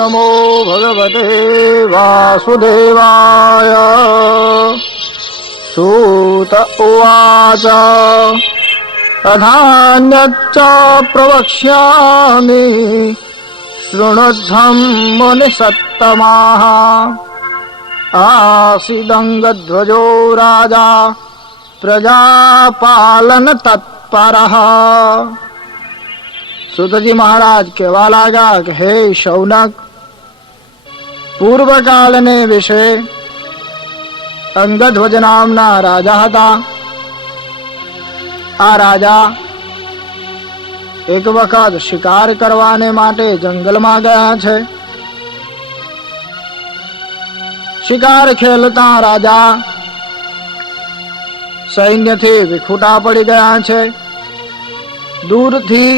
नमो भगवते वासुदेवाय। सूत उवाच तथान्यच्च प्रवक्ष्यामि शृणुध्वं मुनिसत्तमाः। आसीदङ्गध्वजो राजा प्रजापालन तत्परः। સુતજી મહારાજ કહેવા લાગ્યા કે હે શૌનક, પૂર્વકાળને વિશે અંગધ્વજ નામના રાજા હતા. આ રાજા એક વખત શિકાર કરવાને માટે જંગલમાં ગયા છે. શિકાર ખેલતા રાજા સૈન્યથી વિખૂટા પડી ગયા છે. દૂરથી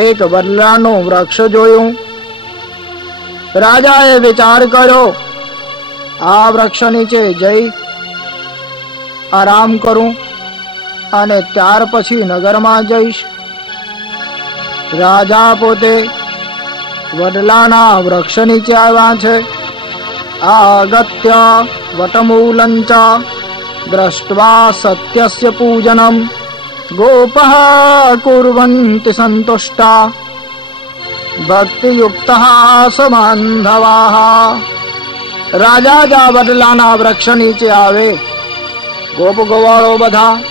એક વડલાનું વૃક્ષ જોયું. રાજાએ વિચાર કર્યો, આ વૃક્ષ નીચે જઈ આરામ કરું અને ત્યાર પછી નગરમાં જઈશ. રાજા પોતે વડલાના વૃક્ષ નીચે આવ્યા છે. આગત્ય વટમૂલંચ દ્રષ્ટવા સત્યસ્ય પૂજનમ ગોપઃ કુર્વન્તિ સંતુષ્ટા ભક્તિયુક્તઃ સબાંધવાઃ. રાજા જા વડલાના વૃક્ષ નીચે આવે, ગોપ ગોવાળો બધા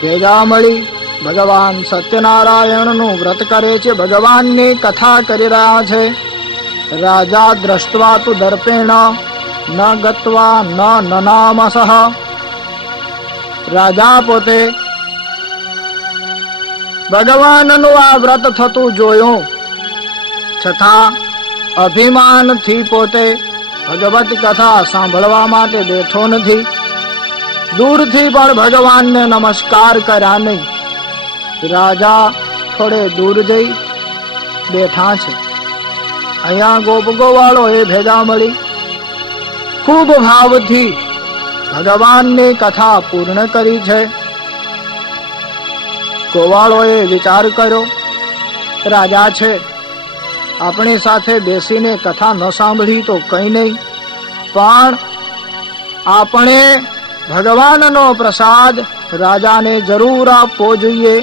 ભેગા મળી ભગવાન સત્યનારાયણનું વ્રત કરે છે, ભગવાનની કથા કરી રહ્યા છે. રાજા દ્રષ્ટવા તુ દર્પેણ ન ગત્વા ન નનામસઃ. રાજા પોતે ભગવાનનું આ વ્રત થતું જોયું, છતાં અભિમાનથી પોતે ભગવત કથા સાંભળવા માટે બેઠો નથી. દૂરથી પણ ભગવાનને નમસ્કાર કર્યા નહીં. રાજા થોડે દૂર જઈ બેઠા છે. અહીંયા ગોપ ગોવાળો એ ભેગા મળી ખૂબ ભાવથી ભગવાનની કથા પૂર્ણ કરી છે. ગોવાળોએ વિચાર કર્યો, રાજા છે, આપણી સાથે બેસીને કથા ન સાંભળી તો કઈ નહીં, પણ આપણે ભગવાનનો પ્રસાદ રાજાને જરૂર આપવો જોઈએ.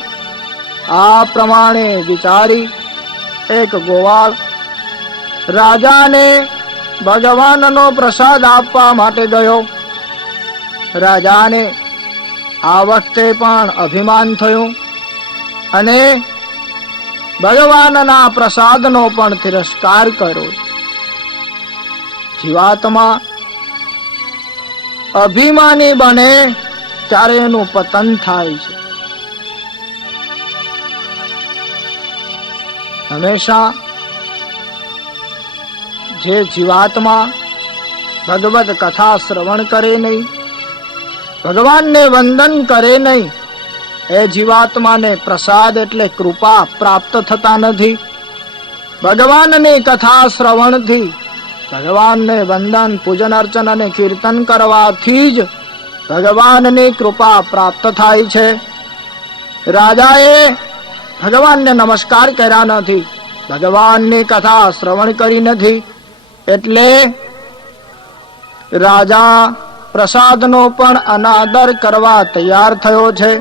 આ પ્રમાણે વિચારી એક ગોવાળ રાજાને ભગવાનનો પ્રસાદ આપવા માટે ગયો. રાજાને આ વખતે પણ અભિમાન થયું અને ભગવાનના પ્રસાદનો પણ તિરસ્કાર કર્યો. જીવાત્મા અભિમાની બને ત્યારે એનું પતન થાય છે. હંમેશા જે જીવાત્મા ભગવદ કથા શ્રવણ કરે નહીં, ભગવાનને વંદન કરે નહીં, એ જીવાત્માને પ્રસાદ એટલે કૃપા પ્રાપ્ત થતા નથી. ભગવાનની કથા શ્રવણથી, ભગવાનને વંદન પૂજન અર્ચન અને કીર્તન કરવાથી જ ભગવાનની કૃપા પ્રાપ્ત થાય છે. રાજાએ ભગવાનને નમસ્કાર કર્યા નથી, ભગવાનની કથા શ્રવણ કરી નથી, એટલે રાજા પ્રસાદનો પણ અનાદર કરવા તૈયાર થયો છે.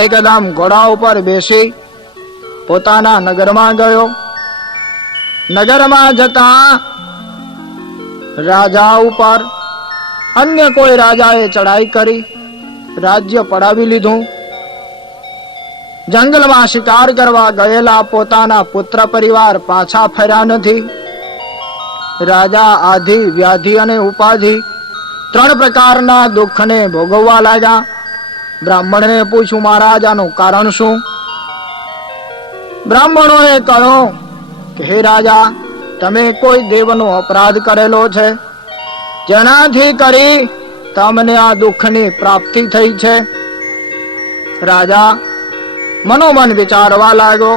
એકદમ ઘોડા ઉપર બેસી પોતાના નગરમાં ગયો. નગરમાં જતા રાજા ઉપર અન્ય કોઈ રાજાએ ચડાઈ કરી, રાજ્ય પડાવી લીધું. જંગલમાં શિકાર કરવા ગયેલા પોતાના પુત્ર પરિવાર પાછા ફર્યા નથી. રાજા આધિ વ્યાધિ અને ઉપાધિ ત્રણ પ્રકારના દુઃખને ભોગવવા લાગ્યા. બ્રાહ્મણને પૂછ્યું, મહારાજ આનું કારણ શું? બ્રાહ્મણોએ કહ્યું કે હે રાજા, તમે કોઈ દેવનો અપરાધ કરેલો છે, જેનાથી કરી તમને આ દુઃખની પ્રાપ્તિ થઈ છે. રાજા મનોમન વિચારવા લાગ્યો.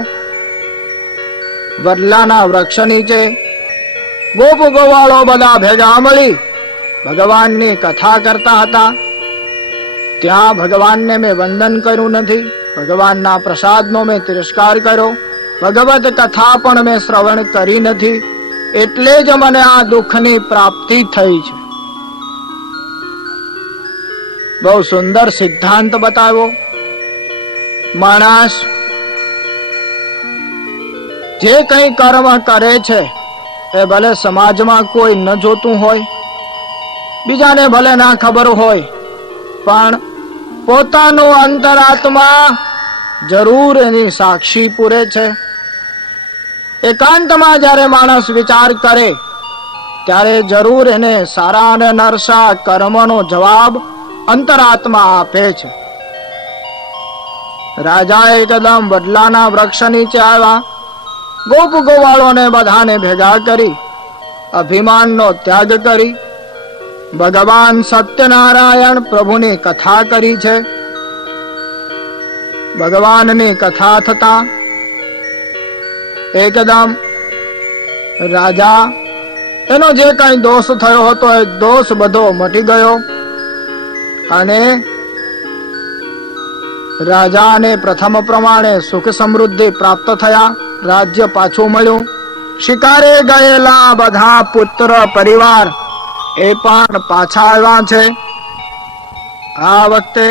વડલાના વૃક્ષ નીચે ગોપ ગોવાળો બધા ભેગા મળી ભગવાનની કથા કરતા હતા. ત્યાં ભગવાનને મેં વંદન કર્યું નથી, ભગવાનના પ્રસાદનો મેં તિરસ્કાર કર્યો. ભગવત કથા પણ મેં શ્રવણ કરી નથી, એટલે જ મને આ દુઃખની પ્રાપ્તિ થઈ છે. બહુ સુંદર સિદ્ધાંત બતાવ્યો. માણસ જે કંઈ કર્મ કરે છે એ ભલે સમાજમાં કોઈ ન જોતું હોય, બીજાને ભલે ના ખબર હોય, પણ પોતાનો અંતરાત્મા જરૂર એની સાક્ષી પૂરે છે. એકાંતમાં જ્યારે માણસ વિચાર કરે ત્યારે જરૂર એને સારા અને નરસા કર્મનો જવાબ અંતરાત્મા આપે છે. રાજા એકદમ વડલાના વૃક્ષ નીચે આવ્યા, ગોપ ગોવાળોને બધાને ભેગા કરી અભિમાનનો ત્યાગ કરી ભગવાન સત્યનારાયણ પ્રભુની કથા કરી છે. ભગવાનની કથા થતા એકદમ રાજા એનો જે કઈ દોષ થયો હતો એ દોષ બધો મટી ગયો અને રાજાને પ્રથમ પ્રમાણે સુખ સમૃદ્ધિ પ્રાપ્ત થયા, રાજ્ય પાછું મળ્યું. શિકારે ગયેલા બધા પુત્ર પરિવાર એ પણ પાછા આવ્યા છે. આ વખતે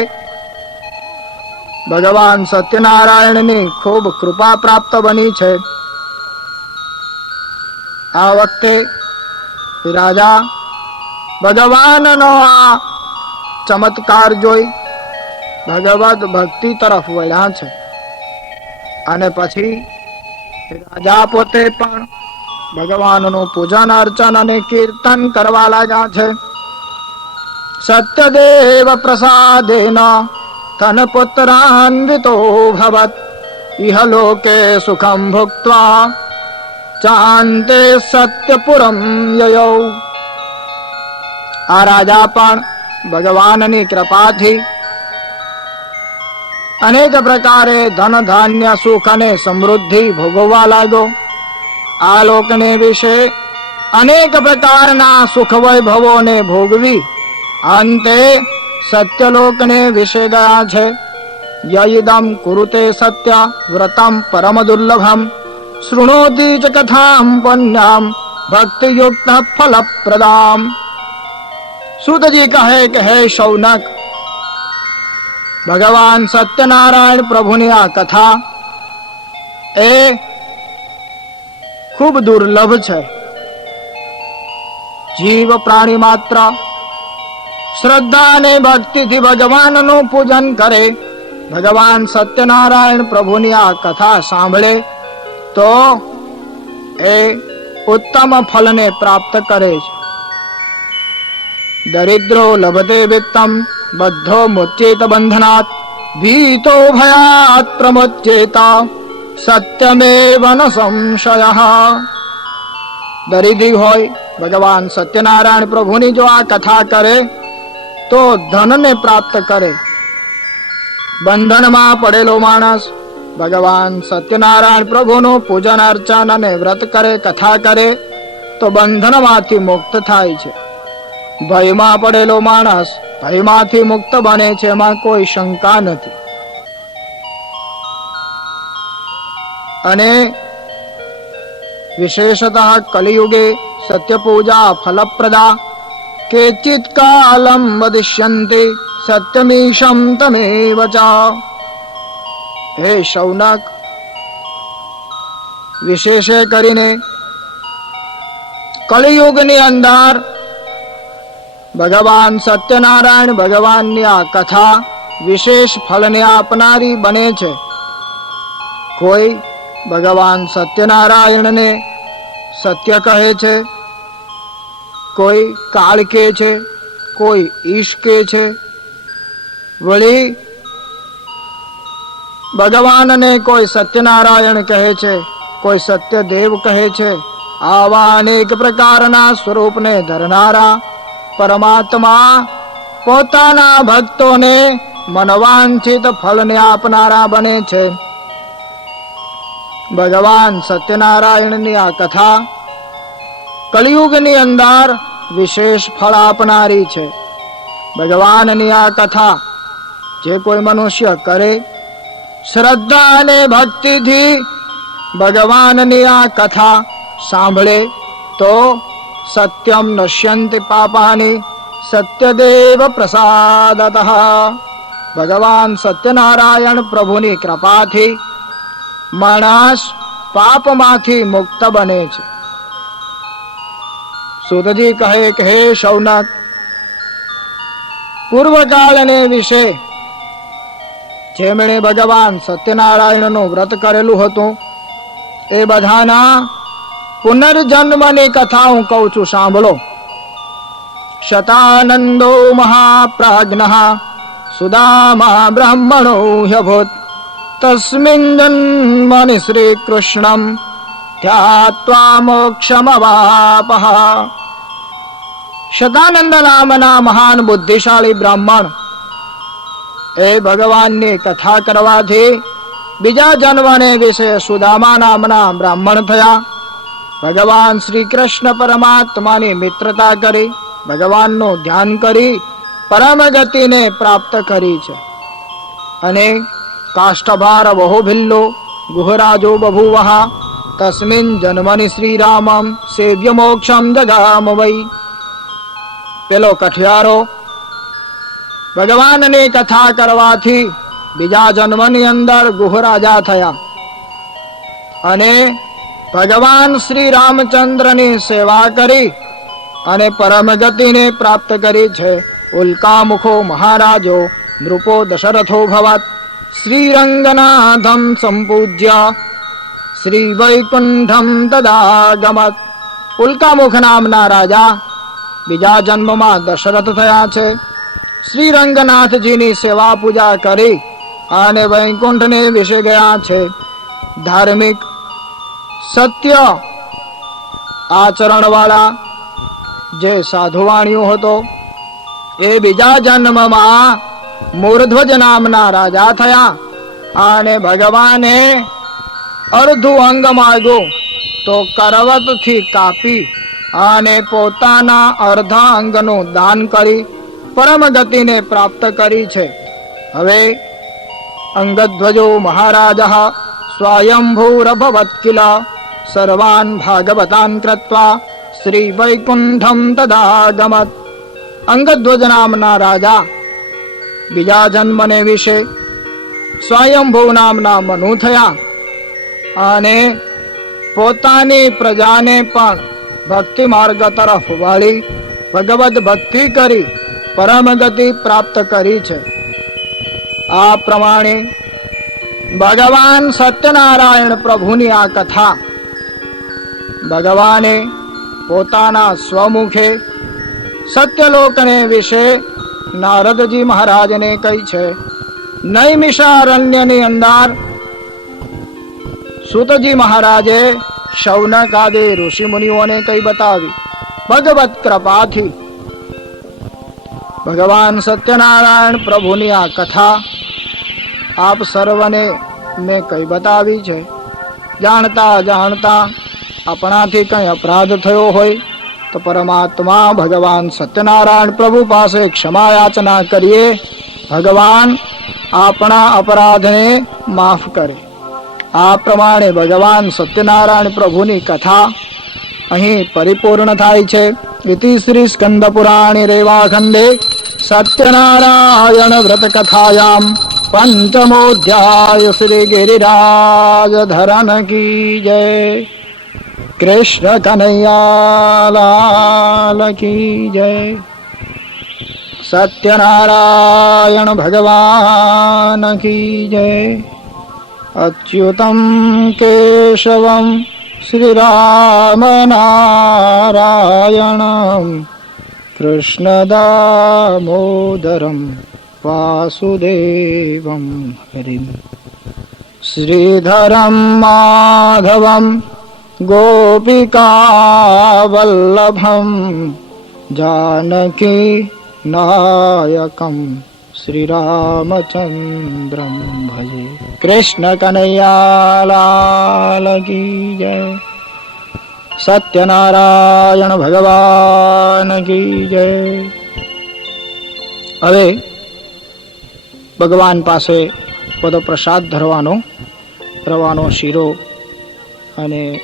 ભગવાન સત્યનારાયણની ખૂબ કૃપા પ્રાપ્ત બની છે. આ વખતે રાજા ભગવાનનો આ ચમત્કાર જોઈ ભગવદ ભક્તિ તરફ વળ્યા છે અને પછી રાજા પોતે પણ ભગવાનનું પૂજન અર્ચન અને કીર્તન કરવા લાગ્યા છે. સત્યદેવ પ્રસાદેન તન પુત્રાન્વિતો ભવત ઇહલોકે સુખમ ભુક્ત્વા ચાંતે સત્યપુરમ યયૌ. આ રાજા પણ ભગવાનની કૃપાથી અનેક પ્રકારે ધન ધાન્ય સુખ અને સમૃદ્ધિ ભોગવવા લાગ્યો. આ લોકને વિશે અનેક પ્રકારના સુખ વૈભવોને ભોગવી અંતે સત્યલોકને વિશે ગયા છે. યદમ કુરુતે સત્ય વ્રતમ પરમ દુર્લભમ શૃણોતિ ચ કથામ પુણ્યામ ભક્તિયુક્ત ફલપ્રદામ. સુતજી કહે કે હે શૌનક, ભગવાન સત્યનારાયણ પ્રભુની આ કથા એ ખૂબ દુર્લભ છે. જીવ પ્રાણી માત્ર શ્રદ્ધા અને ભક્તિથી ભગવાનનું પૂજન કરે, ભગવાન સત્યનારાયણ પ્રભુની આ કથા સાંભળે તો એ ઉત્તમ ફલને પ્રાપ્ત કરે છે. દરિદ્રો લભતે વિત્તમ બદ્ધો મુચ્યેત બંધનાત ભીતો ભયાત પ્રમુચ્યેત સત્યમેવ ન સંશયઃ. દરિદ્રી હોય ભગવાન સત્યનારાયણ પ્રભુની જો આ કથા કરે તો ધનને પ્રાપ્ત કરે. બંધનમાં પડેલો માણસ ભગવાન સત્યનારાયણ પ્રભુનું પૂજન અર્ચન અને વ્રત કરે, કથા કરે તો બંધનમાંથી મુક્ત થાય છે. ભયમાં પડેલો માણસ ભયમાંથી મુક્ત બને છે, એમાં કોઈ શંકા નથી. અને વિશેષતઃ કલિયુગે સત્ય પૂજા ફલપ્રદા કેચિત કાલમ વદિષ્યન્તિ સત્યમીશમ તમેવ ચ. હે શૌનક, વિશેષે કરીને કલિયુગની અંદર ભગવાન સત્યનારાયણ ભગવાનની આ કથા વિશેષ ફલને આપનારી બને છે. કોઈ ભગવાન સત્યનારાયણને સત્ય કહે છે, કોઈ કાળ કહે છે, કોઈ ઈશ કહે છે, વળી ભગવાનને કોઈ સત્યનારાયણ કહે છે, કોઈ સત્યદેવ કહે છે. આવા અનેક પ્રકારના સ્વરૂપને ધરનારા પરમાત્મા પોતાના ભક્તોને મનવાંછિત ફલને આપનારા બને છે. ભગવાન સત્યનારાયણની આ કથા કલિયુગની અંદર વિશેષ ફળ આપનારી છે. ભગવાનની આ કથા જે કોઈ મનુષ્ય કરે શ્રદ્ધા અને ભક્તિથી ભગવાનની આ કથા સાંભળે તો સત્યમ નશ્યંતિ પાપાની સત્યદેવ પ્રસાદતઃ. ભગવાન સત્યનારાયણ પ્રભુની કૃપાથી માણસ પાપમાંથી મુક્ત બને છે. સુતજી કહે કે હે શૌનક, પૂર્વકાળને વિશે જેમણે ભગવાન સત્યનારાયણનું વ્રત કરેલું હતું એ બધાના પુનર્જન્મની કથા હું કહું છું, સાંભળો. શતાનંદો મહાપ્રાજ્ઞઃ સુદામા બ્રાહ્મણો હ્યભૂત તસ્મિન જન્મનિ શ્રી કૃષ્ણમ ધ્યાત્વા મોક્ષમવાપઃ. શતાનંદ નામના મહાન બુદ્ધિશાળી બ્રાહ્મણ એ ભગવાનની કથા કરવાથી બીજા જન્મને વિશે સુદામા નામના બ્રાહ્મણ થયા. ભગવાન શ્રી કૃષ્ણ પરમાત્માની મિત્રતા કરી, ભગવાનનું ધ્યાન કરી પરમ ગતિને પ્રાપ્ત કરી છે. અને કાષ્ઠભાર વહુ ભિલ્લો ગુહરાજો બભૂવઃ તસ્મિન જન્મનિ શ્રીરામમ સેવ્ય મોક્ષમ જગામ વૈ. પેલો કઠિયારો ભગવાનની કથા કરવાથી બીજા જન્મની અંદર ગુહરાજા થયા અને ભગવાન શ્રી રામચંદ્રની સેવા કરી અને પરમ ગતિને પ્રાપ્ત કરી છે. ઉલ્કામુખો મહારાજો નૃપો દશરથો ભવત શ્રીરંગનાથમ સંપૂજ્ય શ્રી વૈકુંઠમ તદાગમત. ઉલ્કામુખ નામના રાજા બીજા જન્મમાં દશરથ થયા છે. શ્રીરંગનાથજીની સેવા પૂજા કરી અને વૈકુંઠને વિશે ગયા છે. ધાર્મિક સત્ય આચરણ વાળા જે સાધુવાણીઓ હતો એ બીજા જન્મમાં મૂર્ધ્વજ નામના રાજા થયા અને ભગવાને અર્ધું અંગ માંગ્યું તો કરવતથી કાપી અને પોતાના અર્ધા અંગનું દાન કરી પરમ ગતિને પ્રાપ્ત કરી છે. હવે અંગધ્વજો મહારાજઃ સ્વયંભૂરભવત કિલ સર્વાન ભાગવતાન કૃત્વા શ્રી વૈકુંઠમ તદાગમત. અંગધ્વજ નામના રાજા બીજા જન્મને વિશે સ્વયંભૂ નામના મનુ થયા અને પોતાની પ્રજાને પણ ભક્તિ માર્ગ તરફ વાળી ભગવદ ભક્તિ કરી પરમ ગતિ પ્રાપ્ત કરી છે. આ પ્રમાણે ભગવાન સત્યનારાયણ પ્રભુની આ કથા ભગવાને પોતાના સ્વમુખે સત્યલોકને વિશે નારદજી મહારાજને કહી છે. નૈમિષારણ્યની અંદર સુતજી મહારાજે શૌનક આદિ ઋષિ મુનિઓને કઈ બતાવી. ભગવત કૃપાથી ભગવાન સત્યનારાયણ પ્રભુની આ કથા આપ સર્વને મેં કઈ બતાવી છે. જાણતા જાણતા આપણાથી કઈ અપરાધ થયો હોય તો પરમાત્મા ભગવાન સત્યનારાયણ પ્રભુ પાસે ક્ષમા યાચના કરીએ. ભગવાન આપણા અપરાધને માફ કરે. આ પ્રમાણે ભગવાન સત્યનારાયણ પ્રભુની કથા અહીં પરિપૂર્ણ થાય છે. ઇતિ શ્રી સ્કંદ પુરાણે રેવાખંડે સત્યનારાયણ વ્રત કથાયામ પંચમોધ્યાય શ્રી ગિરિરાજ ધરન કી જય. કૃષ્ણ કનૈયા લાલ કી જય. સત્યનારાયણ ભગવાન કી જય. અચ્યુતમ કેશવમ શ્રી રામ નારાયણમ કૃષ્ણ દામોદરમ વાસુદેવમ હરિમ. શ્રીધરમ માધવમ ગોપિકા વલ્લભમ જાનકી નાયકમ શ્રી રામચંદ્રમ ભજે. કૃષ્ણ કનૈયા લાલ કી જય. સત્યનારાયણ ભગવાન કી જય. હવે ભગવાન પાસે બધો પ્રસાદ ધરવાનો, રવાનો શીરો અને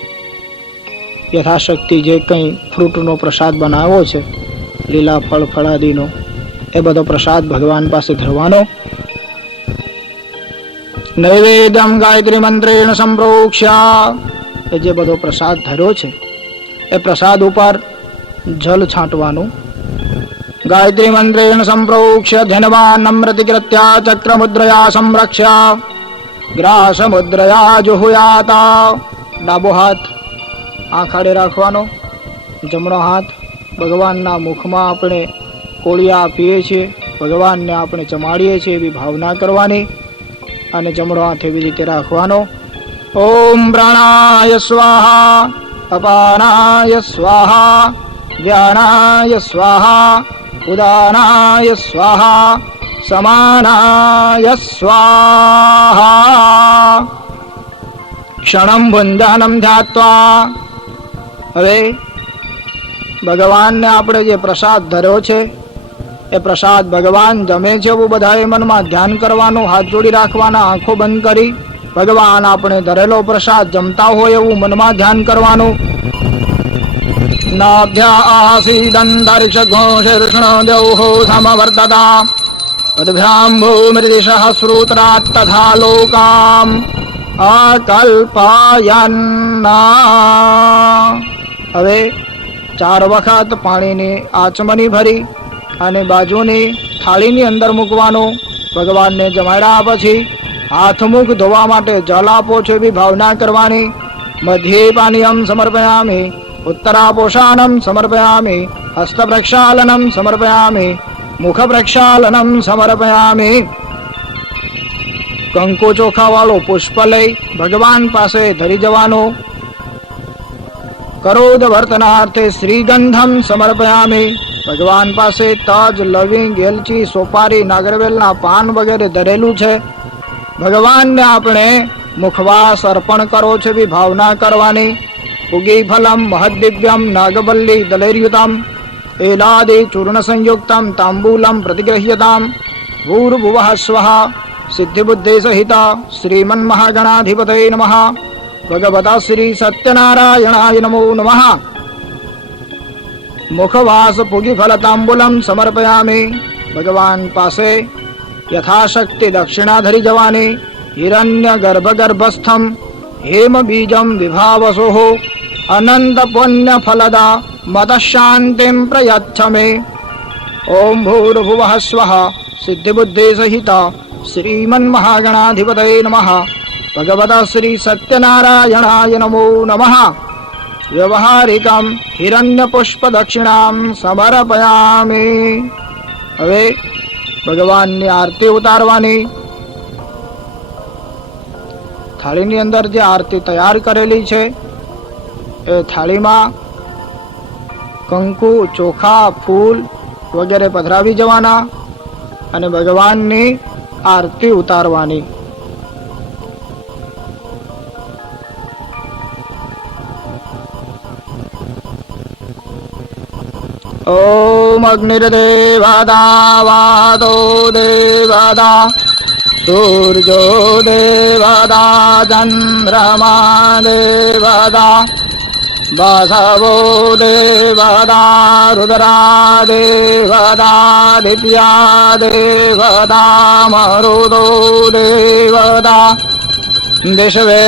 યથાશક્તિ જે કંઈ ફ્રૂટનો પ્રસાદ બનાવ્યો છે, લીલા ફળ ફળાદીનો, એ બધો પ્રસાદ ભગવાન પાસે ધરવાનો. નૈવેદ્યમ ગાયત્રી મંત્રેણ સંપ્રોક્ષ્યા, એ જે બધો પ્રસાદ ધર્યો છે એ પ્રસાદ ઉપર જલ છાંટવાનું. ગાયત્રી મંત્રેણ સંપ્રોક્ષ્ય ધનવાન નમ્રતિકૃત્યા ચક્ર મુદ્રયા સંરક્ષ્ય ગ્રાસ મુદ્રયા જુહુયાતા. ડાબો હાથ આંખાડે રાખવાનો, જમણો હાથ ભગવાનના મુખમાં આપણે કોળિયા આપીએ છીએ, ભગવાનને આપણે જમાડીએ છીએ એવી ભાવના કરવાની, અને જમણો હાથ એવી રીતે રાખવાનો. ઓમ પ્રાણાય સ્વાહા, અપાનાય સ્વાહા, ધ્યાનાય સ્વાહા, ઉદાનાય સ્વાહા, સમાનાય સ્વાહા. ક્ષણમ ભુંજાનમ ધ્યાત્વા. હવે ભગવાનને આપણે જે પ્રસાદ ધર્યો છે એ પ્રસાદ ભગવાન જમે છે એવું બધાએ મનમાં ધ્યાન કરવાનું, હાથ જોડી રાખવાના, આંખો બંધ કરી ભગવાન આપણે ધરેલો પ્રસાદ જમતા હોય એવું મનમાં ધ્યાન કરવાનું. નાભ્યાસીદંતરિક્ષઘોષીર્ષ્ણો સમવર્તતા પદભ્યામ ભૂમિર્દિશઃ શ્રુતરાત તથા લોકામ અકલ્પાયન્ના. હવે 4 વખત પાણીની આચમની ભરી અને બાજુની થાળીની અંદર મૂકવાનું. ભગવાનને જમાડ્યા પછી હાથ મુખ ધોવા માટે જલ આપો છો એવી ભાવના કરવાની. મધ્યે પાનીયમ સમર્પયામિ, ઉત્તરાપોષાણમ સમર્પયામિ, હસ્ત પ્રક્ષાલનમ સમર્પયામિ, મુખ પ્રક્ષાલનમ સમર્પયામિ. કંકુ ચોખા વાળો પુષ્પ લઈ ભગવાન પાસે ધરી જવાનું. કરોદ વર્તનાર્થે શ્રીગંધમ સમર્પયામિ. ભગવાન પાસે તજ, લવિંગ, એલચી, સોપારી, નાગરવેલના પાન વગેરે ધરેલું છે. ભગવાનને આપણે મુખવાસ અર્પણ કરો છો એવી ભાવના કરવાની. પુગી ફલમ મહદ્દિવ્યમ નાગવલ્લી દલૈર્યુતમ એલાદિ ચૂર્ણ સંયુક્તમ તાંબૂલમ પ્રતિગૃહ્યતામ. ભૂર્ભુવઃ સ્વઃ સિદ્ધિબુદ્ધિ સહિત શ્રીમન મહાગણાધિપતય નમઃ. ભગવતા શ્રી સત્યનારાયણાય નમો નમઃ. મુખવાસ પુગી ફલ તાંબૂલમ સમર્પયામિ. ભગવાન પાસે યથાશક્તિ દક્ષિણા ધરી જવાની. હિરણ્ય ગર્ભસ્થમ હેમ બીજમ વિભાવસોઃ અનંત પુણ્ય ફલદા મતશાંતિમ પ્રયચ્છ મે. ઓમ ભૂર્ભુવઃ સ્વઃ સિદ્ધિબુદ્ધિ સહિત શ્રીમન મહાગણાધિપતય નમઃ. ભગવતા શ્રી સત્યનારાયણાય નમો નમઃ. વ્યવહારિકમ હિરણ્ય પુષ્પ દક્ષિણામ સમર્પયામિ. હવે ભગવાનની આરતી ઉતારવાની. થાળીની અંદર જે આરતી તૈયાર કરેલી છે એ થાળીમાં કંકુ, ચોખા, ફૂલ વગેરે પધરાવી જવાના અને ભગવાનની આરતી ઉતારવાની. ઓમ અગ્નિર્દેવતા વાદો દેવતા સૂર્જો દેવતા ચંદ્રમા દેવતા વાસવો દેવતા રુદ્રા દેવતા દિત્યા દેવતા મરુદો દેવતા દિશવે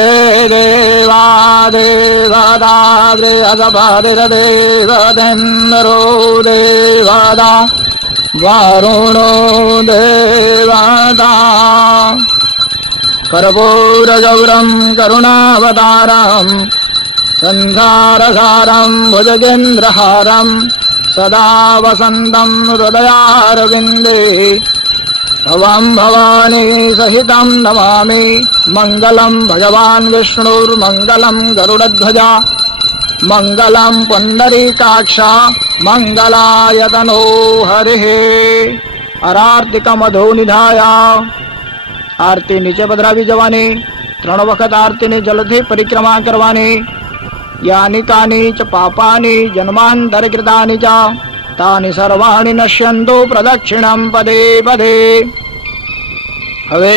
દેવા દેવતા બૃહસ્પતિર્દેવતેન્દ્રો દેવતા વારુણો દેવતા. કર્પૂરગૌરમ કરુણાવતારમ સંસારસારમ ભુજગેન્દ્રહારમ સદા વસંતમ હૃદયારવિંદે ભવં ભવાની સહિતમ નમામિ. મંગલમ ભગવાન વિષ્ણુર્મંગલમ ગરુડધ્વજા મંગલમ પુંડરીકાક્ષા મંગલાયતનો હરિઃ. અરાર્તિકમધો નિધાયા. આરતી નીચે પધરાવી જવાની. 3 વખત આરતીની જલથી પરિક્રમા કરવાની. યાની કાની ચ પાપાની જન્માંતરકૃતાની ચ તાની સર્વાણી નશ્યંતુ પ્રદક્ષિણમ પદે પદે. હવે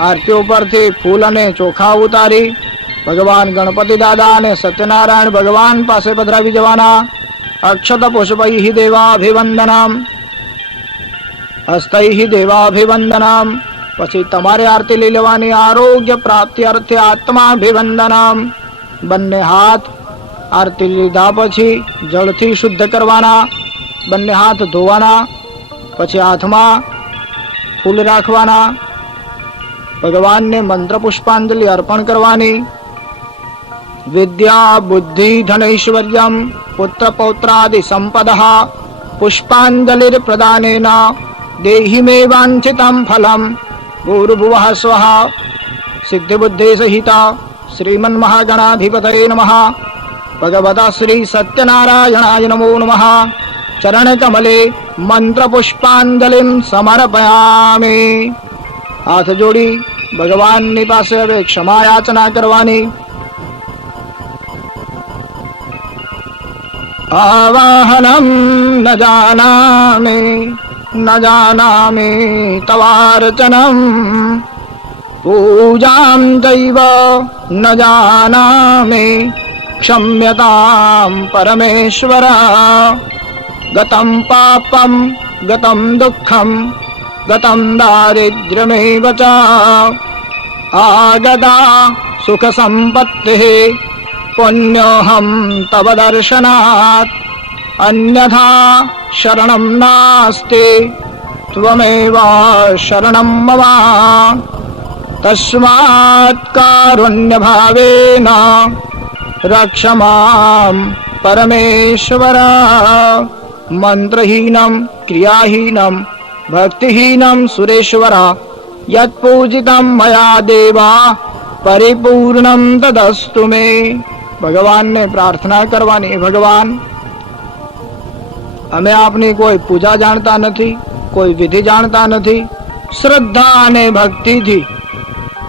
આરતી ઉપરથી ફૂલ અને ચોખા ઉતારી ભગવાન ગણપતિ દાદા અને સત્યનારાયણ ભગવાન પાસે પધરાવી જવાના. અક્ષત પુષ્પૈ દેવાભિવંદનમ, હસ્તૈ દેવાભિવંદનમ. પછી તમારે આરતી લઈ લેવાની. આરોગ્ય પ્રાપ્તિ અર્થે આત્માભિવંદનમ. બંને હાથ આરતી લીધા પછી જળથી શુદ્ધ કરવાના. બંને હાથ ધોવાના. પછી હાથમાં ફૂલ રાખવાના. ભગવાનને મંત્ર પુષ્પાંજલિ અર્પણ કરવાની. વિદ્યા બુદ્ધિ ધનૈશ્વર્યમ પુત્ર પૌત્રાદિ સંપદઃ પુષ્પાંજલિર પ્રદાનેન દેહિ મે વાંછિતમ ફલમ. ભૂર્ભુવઃ સ્વઃ. સિદ્ધિ બુદ્ધિ સહિત શ્રીમન મહાગણાધિપતયે નમઃ. ભગવતા શ્રી સત્યનારાયણાય નમો નમઃ. ચરણ કમલે મંત્ર પુષ્પાંજલિમ સમર્પયામિ. હાથ જોડી ભગવાનની પાસે હવે ક્ષમા યાચના કરવાની. આવાહનમ ન જાનામિ તવાર્ચનમ પૂજામ ચૈવ ન જાનામિ ક્ષમ્યતામ પરમેશ્વર. ગતમ પાપમ ગતમ દુઃખમ ગતમ દારિદ્ર્યમેવ ચ આગતા સુખ સંપત્તિઃ પુણ્યોહમ તવ દર્શનાત અન્યથા શરણમ નાસ્તિ ત્વમેવ શરણમ મમ. તસ્માત કારુણ્ય ભાવેન રક્ષ મામ પરમેશ્વર. મંત્રહીનમ ક્રિયાહીનમ ભક્તિહીનમ સુરેશ્વર યત પૂજિતમ મયા દેવા પરિપૂર્ણમ તદસ્તુ મે. ભગવાનને પ્રાર્થના કરવાની. ભગવાન, અમે આપની કોઈ પૂજા જાણતા નથી, કોઈ વિધિ જાણતા નથી. શ્રદ્ધા અને ભક્તિથી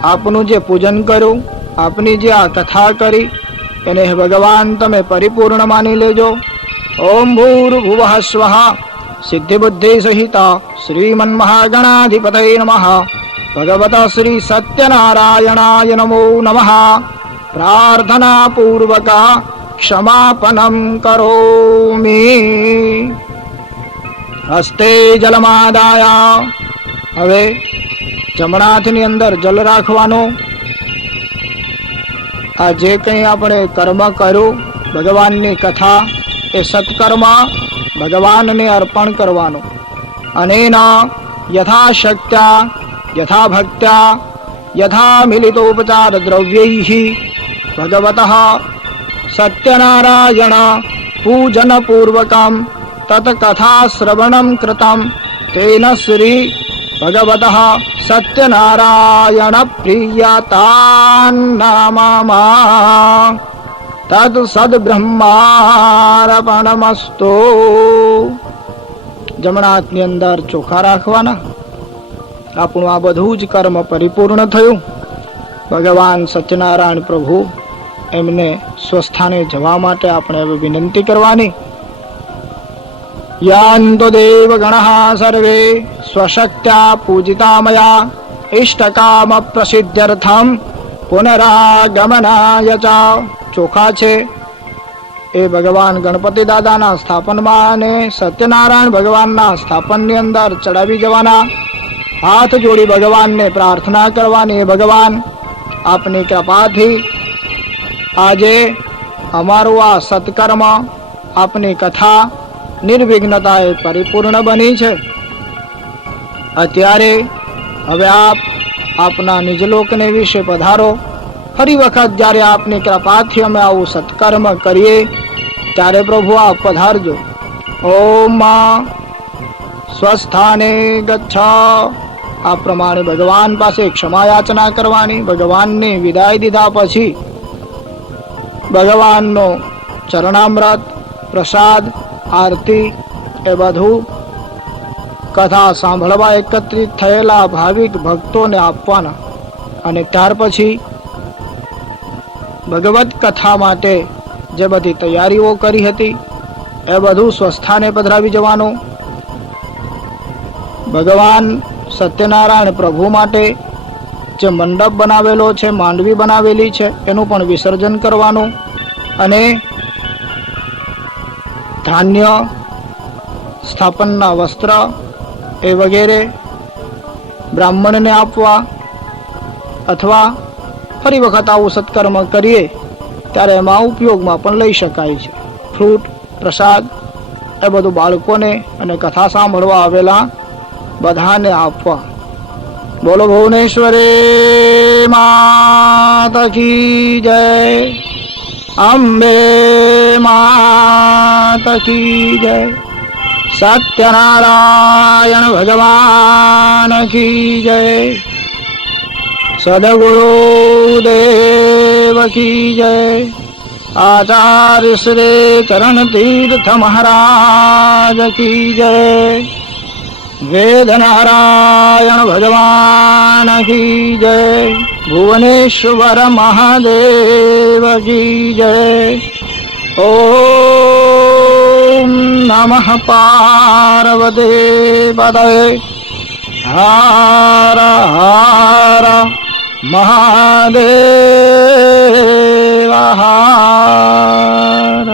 આપનું જે પૂજન કર્યું, આપની જે આ કથા કરી એને ભગવાન તમે પરિપૂર્ણ માની લેજો. ઓમ ભૂર્ભુવઃ સ્વઃ. સિદ્ધિ બુદ્ધિ સહિત શ્રીમન મહાગણાધિપતયે નમઃ. ભગવતા શ્રી સત્યનારાયણાય નમો નમઃ. પ્રાર્થના પૂર્વક ક્ષમાપનમ કરોમિ. હસ્તે જલમાદાયા. હવે જમણા હાથની અંદર જલ રાખવાનું. આ જે કંઈ આપણે કર્મ કર્યું, ભગવાનની કથા, એ સત્કર્મ ભગવાનને અર્પણ કરવાનું. અનેના યથાશક્ત્યા યથા ભક્ત્યા યથા મિલિતોપચાર દ્રવ્યૈઃ ભગવતઃ સત્યનારાયણ પૂજન પૂર્વકમ તત કથા શ્રવણમ કૃતમ તેન શ્રી ભગવતઃ સત્યનારાયણ પ્રિયતાન્નામા તદ સદ્બ્રહ્માર્પણમસ્તુ. જમણા હાથની અંદર ચોખા રાખવાના. આપણું આ બધું જ કર્મ પરિપૂર્ણ થયું. ભગવાન સત્યનારાયણ પ્રભુ એમને સ્વસ્થાને જવા માટે આપણે હવે વિનંતી કરવાની. યાન્તો દેવ ગણઃ સર્વે સ્વશક્ત્યા પૂજિતા મયા ઇષ્ટકામ પ્રસિદ્ધ્યર્થમ પુનરાગમનાય ચ. ચોખા છે એ ભગવાન ગણપતિ દાદાના સ્થાપનમાં અને સત્યનારાયણ ભગવાનના સ્થાપનની અંદર ચડાવી જવાના. હાથ જોડી ભગવાનને પ્રાર્થના કરવાની. ભગવાન, આપની કૃપાથી આજે અમારું આ સત્કર્મ, આપની કથા નિર્વિઘ્નતાએ પરિપૂર્ણ બની છે. અત્યારે હવે આપ આપના નિજલોકને વિશે પધારો. ફરી વખત જ્યારે આપની કૃપાથી અમે આવું સત્કર્મ કરીએ ત્યારે પ્રભુ આપ પધારજો. ઓમ સ્વસ્થાને ગચ્છ. આ પ્રમાણે ભગવાન પાસે ક્ષમા યાચના કરવાની. ભગવાનને વિદાય દીધા પછી ભગવાનનો ચરણામૃત, પ્રસાદ, આરતી એ બધું કથા સાંભળવા એકત્રિત થયેલા ભાવિક ભક્તોને આપવાના. અને ત્યાર પછી ભગવત કથા માટે જે બધી તૈયારીઓ કરી હતી એ બધું સ્વસ્થાને પધરાવી જવાનું. ભગવાન સત્યનારાયણ પ્રભુ માટે જે મંડપ બનાવેલો છે, માંડવી બનાવેલી છે, એનું પણ વિસર્જન કરવાનું અને ધાન્ય, સ્થાપનના વસ્ત્ર એ વગેરે બ્રાહ્મણને આપવા, અથવા ફરી વખત આવું સત્કર્મ કરીએ ત્યારે એમાં ઉપયોગમાં પણ લઈ શકાય છે. ફ્રૂટ, પ્રસાદ એ બધું બાળકોને અને કથા સાંભળવા આવેલા બધાને આપવા. બોલો ભુવનેશ્વરી માતા કી જય, અંબે માતા કી જય, સત્યનારાયણ ભગવાન કી જય, સદગુરુદેવ કી જય, આચાર્ય શ્રી ચરણ તીર્થ મહારાજ કી જય, વેદ નારાયણ ભગવાન કી જય, ભુવનેશ્વર મહાદેવ કી જય. ઓમ નમઃ પાર્વતી પતये હર હર મહાદેવ હર.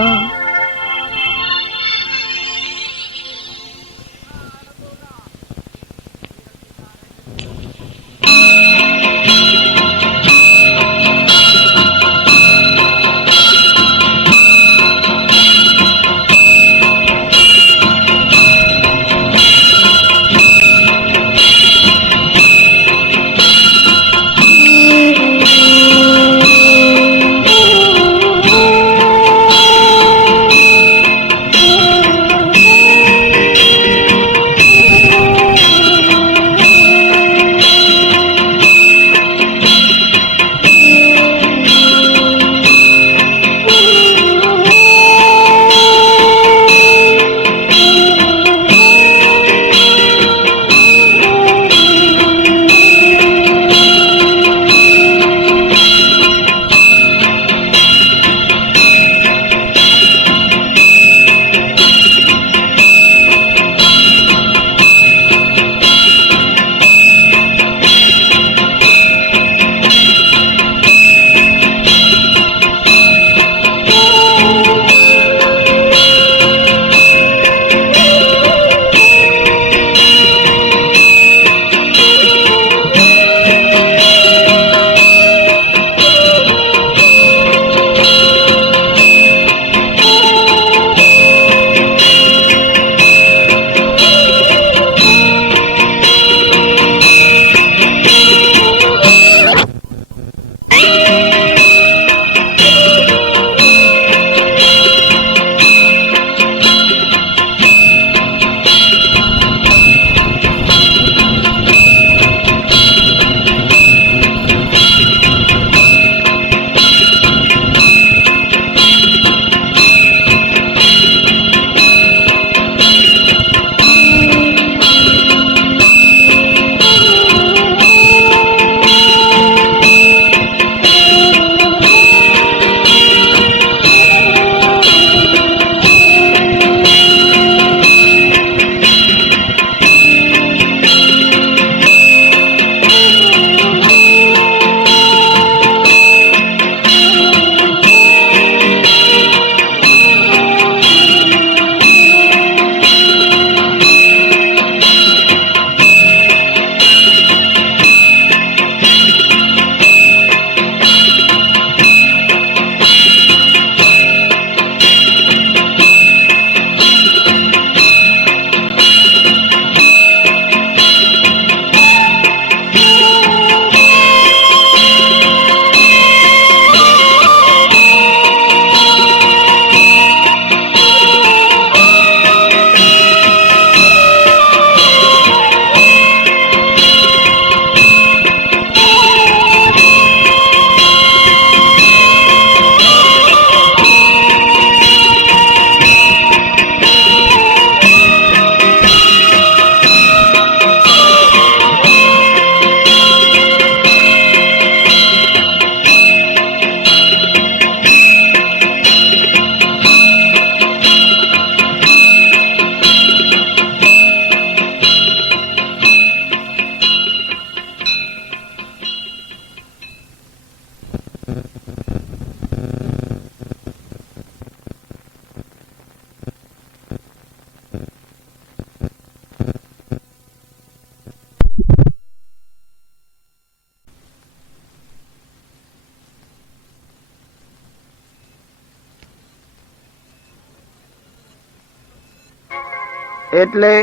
એટલે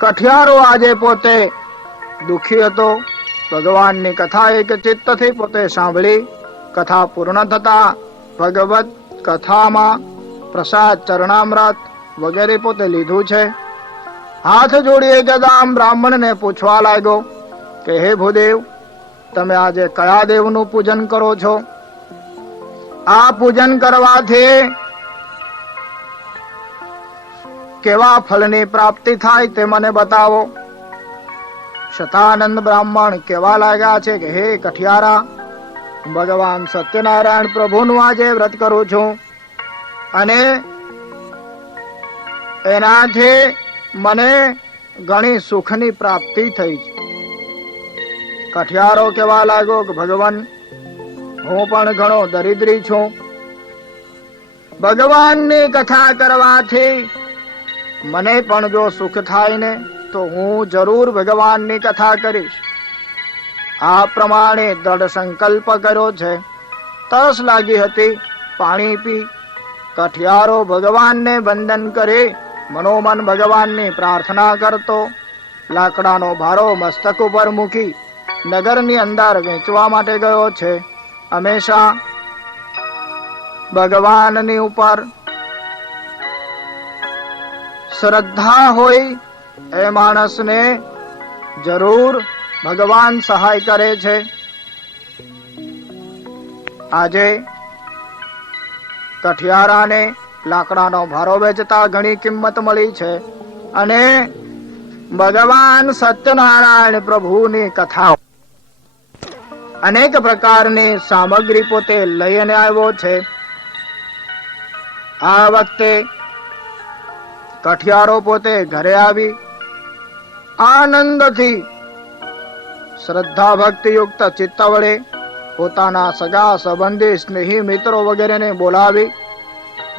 કઠિયારો આજે પોતે દુખી હતો. ભગવાનની કથા એક ચિત્તથી પોતે સાંભળી. કથા પૂર્ણ થતા ભગવત કથામાં પ્રસાદ, ચરણામૃત વગેરે પોતે લીધું છે. હાથ જોડી એકદમ બ્રાહ્મણને પૂછવા લાગ્યો કે હે ભૂદેવ, તમે આજે કયા દેવનું પૂજન કરો છો? આ પૂજન કરવાથી કેવા ફળની પ્રાપ્તિ થાય તે મને બતાવો. શતાનંદ બ્રાહ્મણ કેવા લાગ્યા છે કે હે કઠિયારા, ભગવાન સત્યનારાયણ પ્રભુનું આજે વ્રત કરું છું અને એનાથી મને ઘણી સુખની પ્રાપ્તિ થઈ છે. કઠિયારો કેવા લાગ્યો કે ભગવાન, હું પણ ઘણો દરિદ્રી છું. ભગવાનની કથા કરવાથી મને પણ જો સુખ થાય ને તો હું જરૂર ભગવાનની કથા કરીશ. આ પ્રમાણે દ્રઢ સંકલ્પ કર્યો છે. તરસ લાગી હતી, પાણી પી. કઠિયારો ભગવાનને વંદન કરી મનોમન ભગવાનની પ્રાર્થના કરતો. લાકડાનો ભારો મસ્તક ઉપર મૂકી નગરની અંદર વેચવા માટે ગયો છે. હંમેશા ભગવાનની ઉપર શ્રદ્ધા હોય એ માણસને જરૂર ભગવાન સહાય કરે છે. આજે કઠિયારાને લાકડાનો ભારો વેચતા ઘણી કિંમત મળી છે અને ભગવાન સત્યનારાયણ પ્રભુની કથા અનેક પ્રકારની સામગ્રી પોતે લઈને આવ્યો છે. આ વખતે કઠિયારો પોતે ઘરે આવી આનંદથી શ્રદ્ધા ભક્તિ યુક્ત ચિત્ત વડે પોતાના સગા સંબંધી સ્નેહી મિત્રો વગેરેને બોલાવી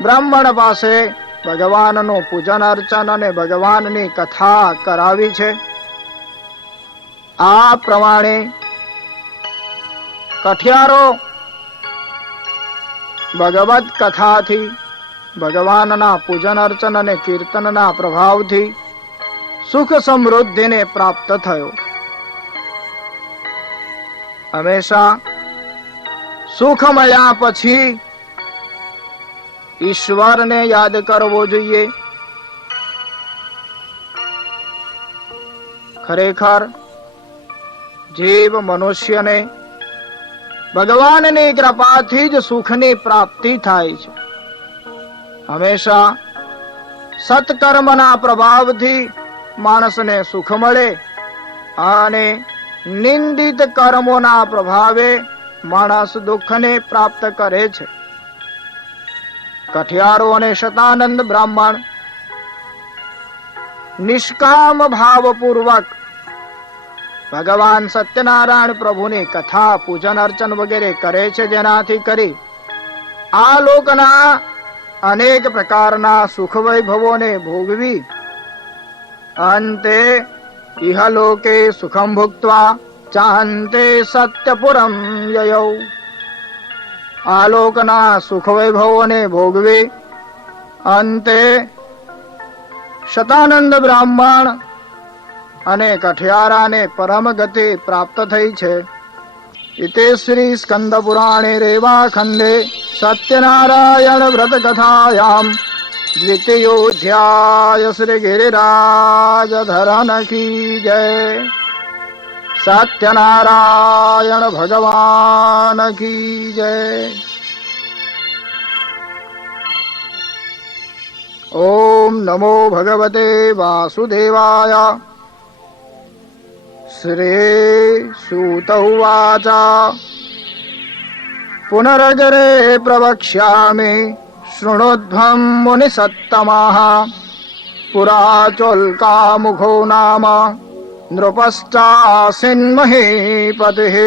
બ્રાહ્મણ પાસે ભગવાનનું પૂજન અર્ચન અને ભગવાનની કથા કરાવી છે. આ પ્રમાણે કઠિયારો ભગવત કથાથી, ભગવાનના પૂજન અર્ચન અને કીર્તનના પ્રભાવથી સુખ સમૃદ્ધિને પ્રાપ્ત થયો. હંમેશા સુખ મળ્યા પછી ઈશ્વરને યાદ કરવો જોઈએ. ખરેખર જીવ મનુષ્યને ભગવાનની કૃપાથી જ સુખની પ્રાપ્તિ થાય છે. હંમેશા સત્કર્મના પ્રભાવથી માણસને સુખ મળે અને નિંદિત કર્મોના પ્રભાવે માણસ દુઃખને પ્રાપ્ત કરે છે. કઠિયારો અને શતાનંદ બ્રાહ્મણ નિષ્કામ ભાવપૂર્વક ભગવાન સત્યનારાયણ પ્રભુની કથા, પૂજન અર્ચન વગેરે કરે છે, જેનાથી કરી આ લોકના અનેક પ્રકારના સુખ વૈભવોને ભોગવી અંતે ઇહલોકે સુખમ ભુક્ત્વા ચાંતે સત્યપુરમ યયૌ. આ લોકના સુખ વૈભવોને ભોગવી અંતે શતાનંદ બ્રાહ્મણ અને કઠિયારાને પરમ ગતિ પ્રાપ્ત થઈ છે. ઇતે શ્રી સ્કંદ પુરાણે રેવા ખંડે સત્યનારાયણ વ્રત કથાયામ દ્વિતીયોધ્યાય શ્રી ગિરિરાજ ધરન કી જય. સત્યનારાયણ ભગવાન કી જય. ઓમ નમો ભગવતે વાસુદેવાય. શ્રી સૂત ઉવાચ પુનરગરે પ્રવક્ષ્યામિ શૃણોદ્ભં મુનિસત્તમઃ પુરા ચોલ્કામુખો નામ નૃપશ્ચાસીન મહીપતિઃ.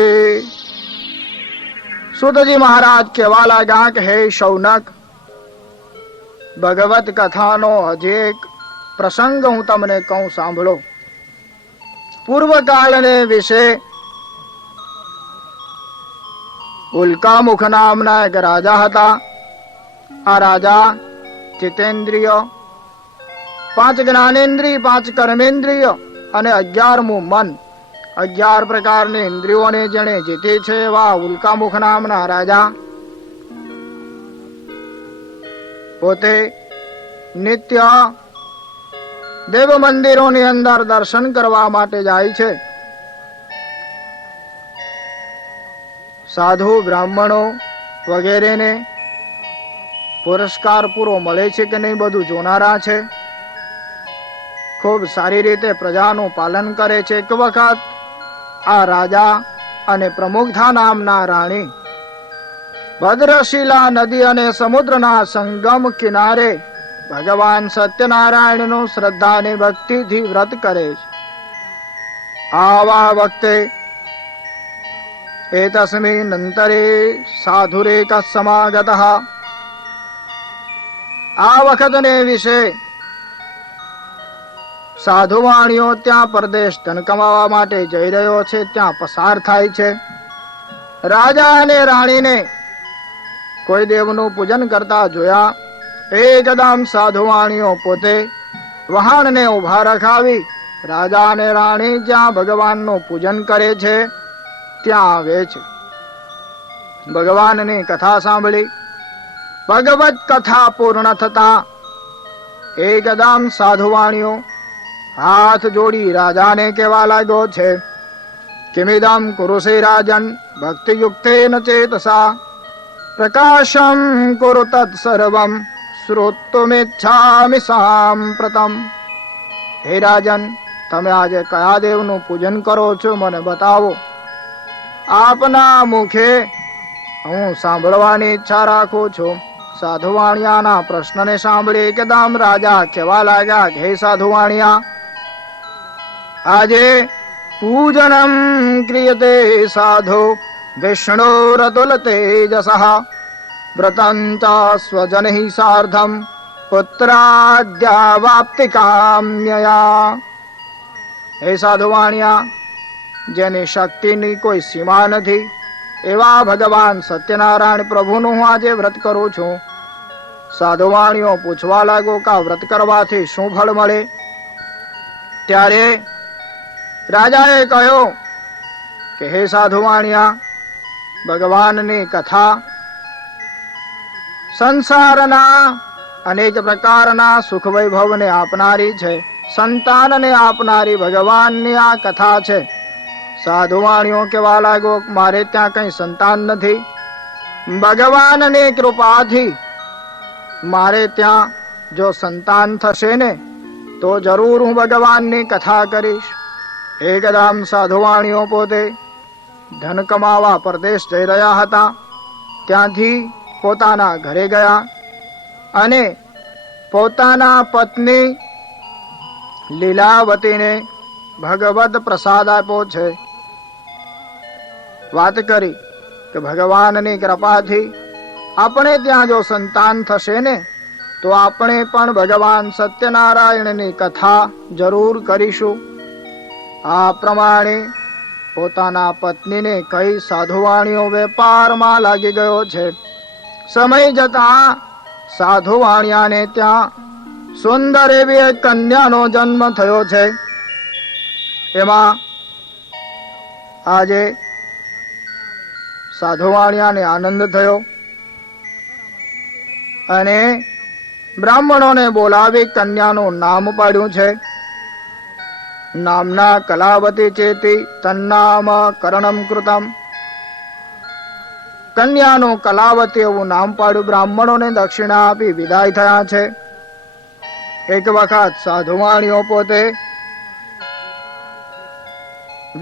સૂતજી મહારાજ કહેવા લાગ્યા કે હે શૌનક, ભગવત કથાનો હજી એક પ્રસંગ હું તમને કહું, સાંભળો. પૂર્વકાળને વિશે ઉલ્કામુખ નામના એક રાજા હતા. આ રાજા જીતેન્દ્રિય 5 જ્ઞાનેન્દ્રિય, 5 કર્મેન્દ્રિય અને 11મું મન. 11 પ્રકારની ઇન્દ્રિયોને જેણે જીતી છે એવા ઉલ્કામુખ નામના રાજા પોતે નિત્ય દેવ મંદિરોની અંદર દર્શન કરવા માટે જાય છે. સાધુ બ્રાહ્મણો વગેરેને પુરસ્કાર પૂરો મળે છે કે નહીં બધું જોનારા છે. ખૂબ સારી રીતે પ્રજાનું પાલન કરે છે. એક વખત આ રાજા અને પ્રમુગ્ધા નામના રાણી ભદ્રશિલા નદી અને સમુદ્રના સંગમ કિનારે ભગવાન સત્યનારાયણનું શ્રદ્ધા અને ભક્તિથી વ્રત કરે છે. આવા વખતે એતસ્મિન અંતરે સાધુરેક સમાગતઃ. આ વખતને વિશે સાધુવાણીઓ ત્યાં પરદેશ ધન કમાવા માટે જઈ રહ્યો છે ત્યાં પસાર થાય છે. રાજા અને રાણીને કોઈ દેવનું પૂજન કરતા જોયા. એકદમ સાધુવાણીઓ પોતે વહાણને ઉભા રખાવી રાજા અને રાણી જ્યાં ભગવાનનું પૂજન કરે છે ત્યાં આવે છે. ભગવાનની કથા સાંભળી. ભગવત કથા પૂર્ણ થતા એકદમ સાધુવાણીઓ હાથ જોડી રાજાને કહેવા લાગ્યો છે કિમિદમ કુરુષે રાજન ભક્તિયુક્તેન ચેતસા પ્રકાશમ કુરુ તત્સર્વમ શ્રોતુમિચ્છામિ સાંપ્રતમ. હે રાજન, તમે આજે કયા દેવનું પૂજન કરો છો મને બતાવો. આપના મુખે હું સાંભળવાની ઈચ્છા રાખું છું. સાધુવાણિયાના પ્રશ્નને સાંભળી એકદમ રાજા કહેવા લાગ્યા હે સાધુવાણિયા, આજે પૂજનમ ક્રિયતે સાધુ વિષ્ણુરતુલ તેજસઃ વ્રતં ચ સ્વજનૈ સાર્ધમ પુત્રાદ્યાવાપ્તિ કામ્યયા. હે સાધુવાણિયા, જેની શક્તિની કોઈ સીમા નથી એવા ભગવાન સત્યનારાયણ પ્રભુનું હું આજે વ્રત કરું છું. સાધુવાણીઓ પૂછવા લાગો કે આ વ્રત કરવાથી શું ફળ મળે? ત્યારે રાજાએ કહ્યું કે હે સાધુવાણિયા, ભગવાનની કથા સંસારના અનેક પ્રકારના સુખ વૈભવને આપનારી છે. સંતાનને આપનારી ભગવાનની આ કથા છે. સાધુવાણીઓ કહેવા લાગો મારે ત્યાં કઈ સંતાન નથી. ભગવાનની કૃપાથી મારે ત્યાં જો સંતાન થશે ને તો જરૂર હું ભગવાનની કથા કરીશ. એકદમ સાધુવાણીઓ પોતે ધન કમાવા પરદેશ જઈ રહ્યા હતા. ત્યાંથી પોતાના ઘરે ગયા અને પોતાના પત્ની લીલાવતીને ભગવદ પ્રસાદ આપ્યો છે. વાત કરી કે ભગવાનની કૃપાથી આપણે ત્યાં જો સંતાન થશે ને તો આપણે પણ ભગવાન સત્યનારાયણની કથા જરૂર કરીશું. આ પ્રમાણે પોતાના પત્નીને કઈ સાધુવાણીઓ વેપારમાં લાગી ગયો છે. સમય જતા સાધુવાણિયાને ત્યાં સુંદર એવી એક કન્યાનો જન્મ થયો છે. એમાં આજે સાધુવાણિયાને આનંદ થયો અને બ્રાહ્મણોને બોલાવી કન્યાનું નામ પાડ્યું છે. નામના કલાવતી ચેતી તન્નામ કરણમ કૃતમ. કન્યાનું કલાવતી એવું નામ પાડ્યું. બ્રાહ્મણોને દક્ષિણા આપી વિદાય થયા છે. એક વખત સાધુવાણીઓ પોતે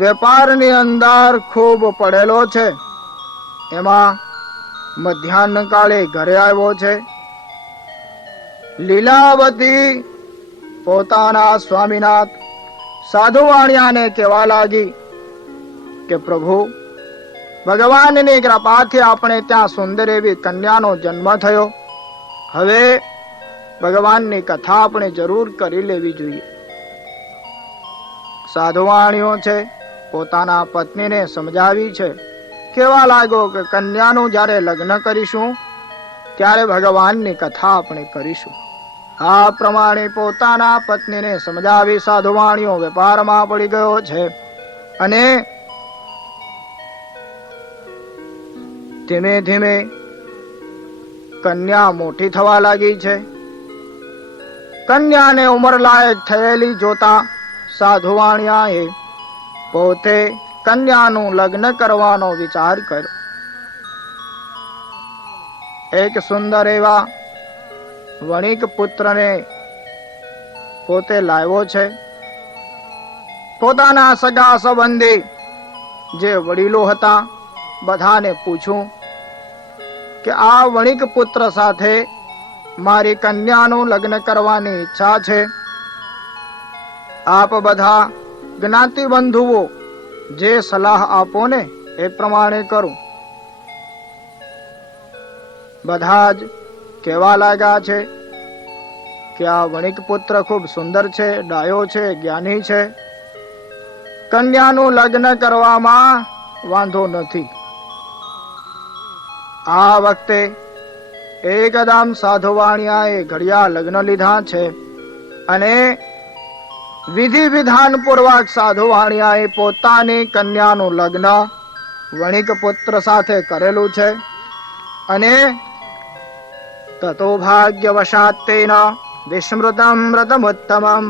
વેપારની અંદર ખૂબ પડેલો છે. એમાં મધ્યાહન કાળે ઘરે આવ્યો છે. લીલાવતી પોતાના સ્વામીનાથ સાધુવાણિયાને કહેવા લાગી કે પ્રભુ, ભગવાનની કૃપાથી આપણે ત્યાં સુંદર એવી કન્યાનો જન્મ થયો. હવે ભગવાનની કથા આપણે જરૂર કરી લેવી જોઈએ. સાધુવાણીઓ છે પોતાના પત્નીને સમજાવી છે. કેવા લાગો કે કન્યાનું જ્યારે લગ્ન કરીશું ત્યારે ભગવાનની કથા આપણે કરીશું. આ પ્રમાણે પોતાના પત્નીને સમજાવી સાધુવાણીઓ વેપારમાં પડી ગયો છે અને ધીમે ધીમે કન્યા મોટી થવા લાગી છે. કન્યાને ઉંમર લાયક થયેલી જોતા સાધુવાણિયાએ પોતે કન્યાનું લગ્ન કરવાનો વિચાર કર્યો. એક સુંદર એવા વણિક પુત્રને પોતે લાવ્યો છે. પોતાના સગા સંબંધી જે વડીલો હતા બધાને પૂછ્યું કે આ વણિક પુત્ર સાથે મારી કન્યાનું લગ્ન કરવાની ઈચ્છા છે. આપ બધા જ્ઞાતિ બંધુઓ જે સલાહ આપો ને એ પ્રમાણે કરું. બધા જ કહેવા લાગ્યા છે કે આ વણિક પુત્ર ખૂબ સુંદર છે, ડાયો છે, જ્ઞાની છે, કન્યાનું લગ્ન કરવામાં વાંધો નથી. આ વખતે એકદમ સાધુવાણિયાએ ઘડિયા લગ્ન લીધા છે અને વિધિ વિધાન પૂર્વક સાધુવાણિયાએ પોતાની કન્યાનું લગ્ન વણિક પુત્ર સાથે કરેલું છે. અને તતો ભાગ્યવશાત તેન વિસ્મૃતમ વ્રતમુત્તમમ.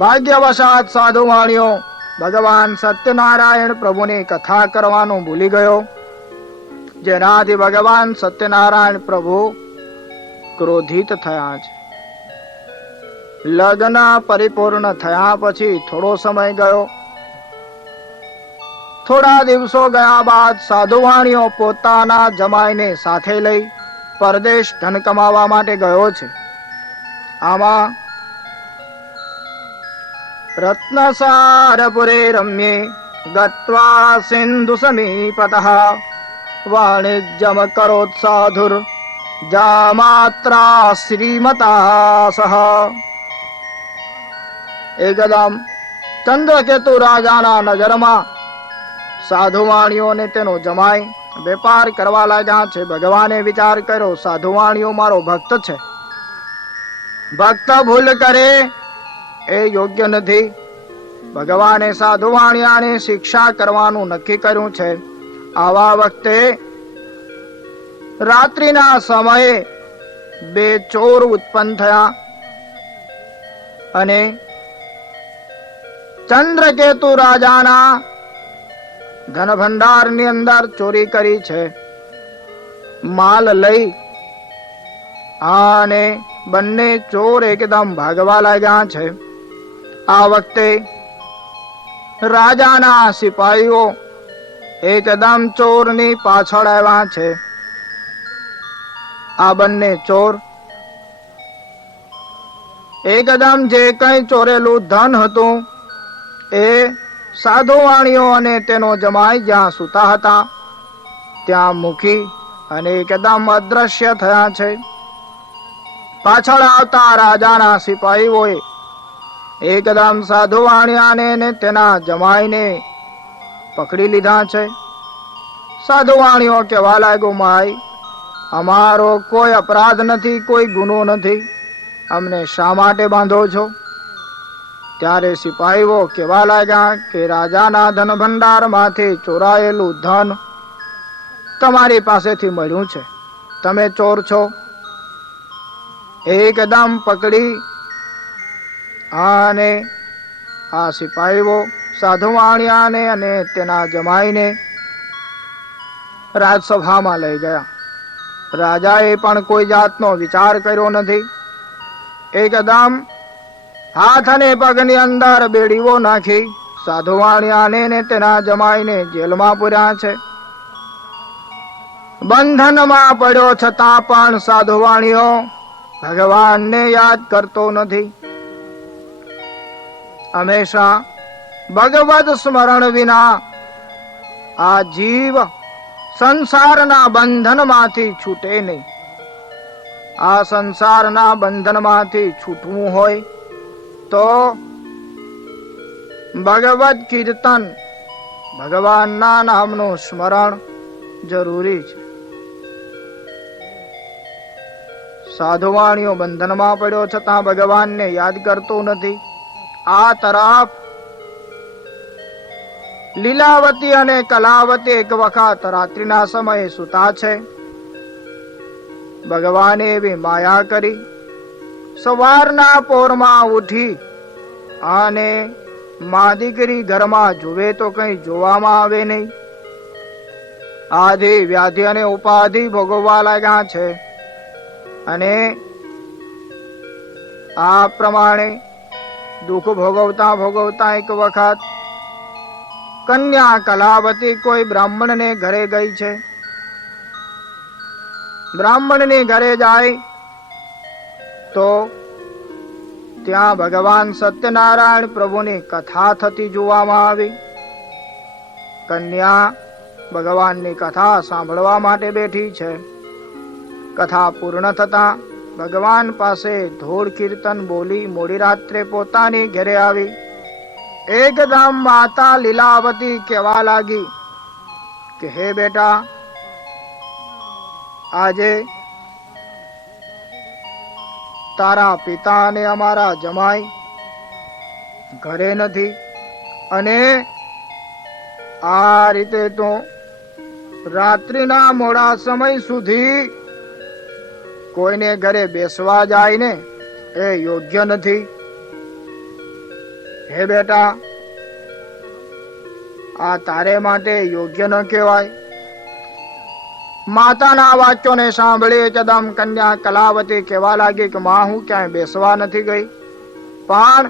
ભાગ્યવશાત સાધુવાણીઓ ભગવાન સત્યનારાયણ પ્રભુની કથા કરવાનું ભૂલી ગયો, જેનાથી ભગવાન સત્યનારાયણ પ્રભુ ક્રોધિત થયા છે. લગ્ન પરિપૂર્ણ થયા પછી થોડો સમય ગયો. થોડા દિવસો ગયા બાદ સાધુવાણીઓ પોતાના જમાઈને સાથે લઈ પરદેશ ધન કમાવા માટે ગયો છે. આમાં રત્નસારપુરે રમ્યે ગત્વા સિંધુ સમીપતઃ વાણિજ્યમ કરોત સાધુર જામાત્રા શ્રીમતા સહ. એકદમ ચંદ્રકેતુ રાજાના નગરમાં સાધુવાણીઓને તેનો જમાઈ વેપાર કરવા લાગ્યા છે. ભગવાને વિચાર કર્યો સાધુવાણીઓ મારો ભક્ત છે, ભક્ત ભૂલ કરે એ યોગ્ય નથી. ભગવાને સાધુવાણિયાને શિક્ષા કરવાનું નક્કી કર્યું છે. આવા વખતે રાત્રિના સમયે બે ચોર ઉત્પન્ન થયા અને ચંદ્રકેતુ રાજાના ધન ભંડાર ની અંદર ચોરી કરી છે. માલ લઈ અને બંને ચોર એકદમ ભાગવા લાગ્યા છે. આ વખતે રાજાના સિપાહીઓ એકદમ ચોરની પાછળ આવ્યા છે. આ બંને ચોર એકદમ જે કઈ ચોરેલું ધન હતું એ સાધુવાણીઓ અને તેનો જમાઈ જ્યાં સૂતા હતા ત્યાં મૂકી અને એકદમ અદ્રશ્ય થયા છે. પાછળ આવતા રાજાના સિપાહીઓએ એકદમ સાધુવાણિયાને ને તેના જમાઈને પકડી લીધા છે. સાધુવાણીઓ કહેવા લાગ્યો માય અમારો કોઈ અપરાધ નથી, કોઈ ગુનો નથી, અમને શા માટે બાંધો છો? ત્યારે સિપાહીઓ કહેવા લાગ્યા કે રાજાના ધન ભંડાર માંથી ચોરાયેલું ધન તમારી પાસેથી મળ્યું છે, તમે ચોર છો. એકદમ પકડી અને આ સિપાહીઓ સાધુવાણિયાને અને તેના જમાઈને રાજસભામાં લઈ ગયા. રાજાએ પણ કોઈ જાતનો વિચાર કર્યો નથી. એકદમ હાથ અને પગની અંદર બેડીઓ નાખી સાધુવાણિયાને ને તેના જમાઈને જેલમાં પૂર્યા છે. બંધનમાં પડ્યો છતાં પણ સાધુવાણીઓ ભગવાનને યાદ કરતો નથી. હંમેશા ભગવદ સ્મરણ વિના આ જીવ સંસારના બંધનમાંથી છૂટે નહીં. આ સંસારના બંધનમાંથી છૂટવું હોય તો ભગવદ કીર્તન, ભગવાનના નામનું સ્મરણ જરૂરી છે. સાધુવાણીઓ બંધનમાં પડ્યો છતાં ભગવાનને યાદ કરતો નથી. આ તરફ લીલાવતી અને કલાવતી એક વખત રાત્રિના સમયે સૂતા છે. ભગવાને એવી માયા કરી, સવારના પોરમાં ઉઠી અને મા દીકરી ઘરમાં જુએ તો કઈ જોવામાં આવે નહીં. આદિ વ્યાધિ અને ઉપાધિ ભોગવવા લાગ્યા છે. અને આ પ્રમાણે દુઃખ ભોગવતા ભોગવતા એક વખત કન્યા કલાવતી કોઈ બ્રાહ્મણને ઘરે ગઈ છે. બ્રાહ્મણની ઘરે જાય તો ત્યાં ભગવાન સત્યનારાયણ પ્રભુની કથા થતી જોવામાં આવી. કન્યા ભગવાનની કથા સાંભળવા માટે બેઠી છે. કથા પૂર્ણ થતા ભગવાન પાસે ધોળ કીર્તન બોલી મોડી રાત્રે પોતાની ઘરે આવી. એકદમ માતા લીલાવતી કહેવા લાગી કે હે બેટા, આજે તારા પિતા અને અમારા જમાઈ ઘરે નથી, અને આ રીતે તો રાત્રિના મોડા સમય સુધી કોઈને ઘરે બેસવા જાય ને એ યોગ્ય નથી. હે બેટા, આ તારે માટે યોગ્ય ન કહેવાય. માતાના વાક્યોને સાંભળી એકદમ કન્યા કલાવતી કહેવા લાગી કે માં, હું ક્યાંય બેસવા નથી ગઈ, પણ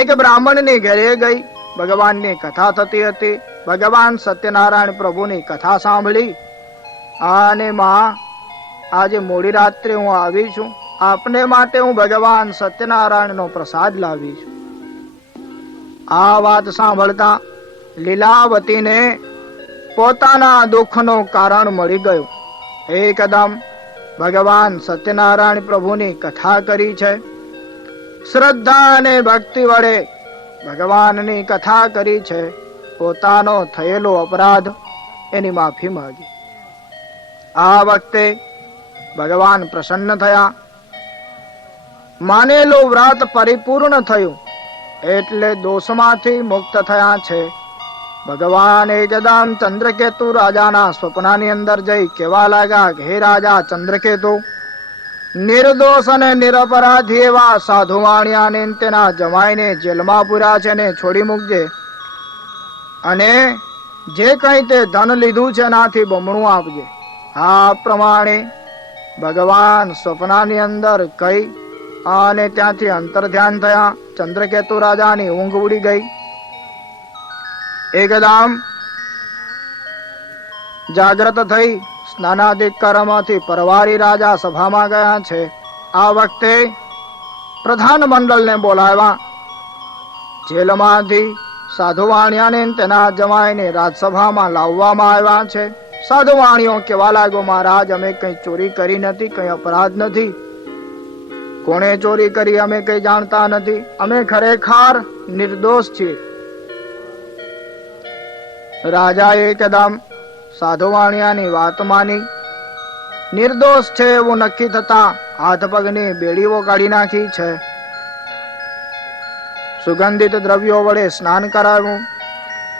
એક બ્રાહ્મણની ઘરે ગઈ. ભગવાનની કથા થતી હતી. ભગવાન સત્યનારાયણ પ્રભુની કથા સાંભળી અને માં, આજે મોડી રાત્રે હું આવી છું, આપને માટે હું ભગવાન સત્યનારાયણનો પ્રસાદ લાવી છું. આ વાત સાંભળતા લીલાવતીને પોતાના દુઃખનું કારણ મળી ગયું. એકદમ ભગવાન સત્યનારાયણ પ્રભુની કથા કરી છે. શ્રદ્ધા અને ભક્તિ વડે ભગવાનની કથા કરી છે. પોતાનો થયેલો અપરાધ એની માફી માંગી. આ વખતે ભગવાન પ્રસન્ન થયા. માનેલું વ્રત પરિપૂર્ણ થયું, એટલે દોષમાંથી મુક્ત થયા છે. ભગવાન એકદમ ચંદ્રકેતુ રાજાના સ્વપ્નાની અંદર જઈ કહેવા લાગ્યા કે હે રાજા ચંદ્રકેતુ, નિર્દોષ અને નિરપરાધી એવા સાધુ વાણિયાને તેના જમાઈને જેલમાં પૂર્યા છે ને છોડી મૂકજે, અને જે કઈ તે ધન લીધું છે એનાથી બમણું આપજે. આ પ્રમાણે ભગવાન સ્વપ્નાની અંદર કહી અને ત્યાંથી અંતર ધ્યાન થયા. ચંદ્રકેતુ રાજાની ઊંઘ ઉડી ગઈ. એકદમ જાગ્રત થઈ સ્નાનાદિક કર્મથી પરવારી રાજા સભામાં ગયા છે. આ વખતે પ્રધાન મંડળને બોલાવ્યા. જેલમાંથી સાધુ વાણિયાને તેના જમાઈને રાજસભામાં લાવવામાં આવ્યા છે. સાધુ વાણિયો કહેવા લાગ્યો, મહારાજ, અમે કઈ ચોરી કરી નથી, કઈ અપરાધ નથી. કોણે ચોરી કરી અમે કઈ જાણતા નથી. અમે ખરેખર નિર્દોષ છીએ. રાજાએ એકદમ સાધુ વાણિયાની વાત માની. નિર્દોષ છે એવું નક્કી થતા હાથ પગની બેડીઓ કાઢી નાખી છે. સુગંધિત દ્રવ્યો વડે સ્નાન કરાવ્યું.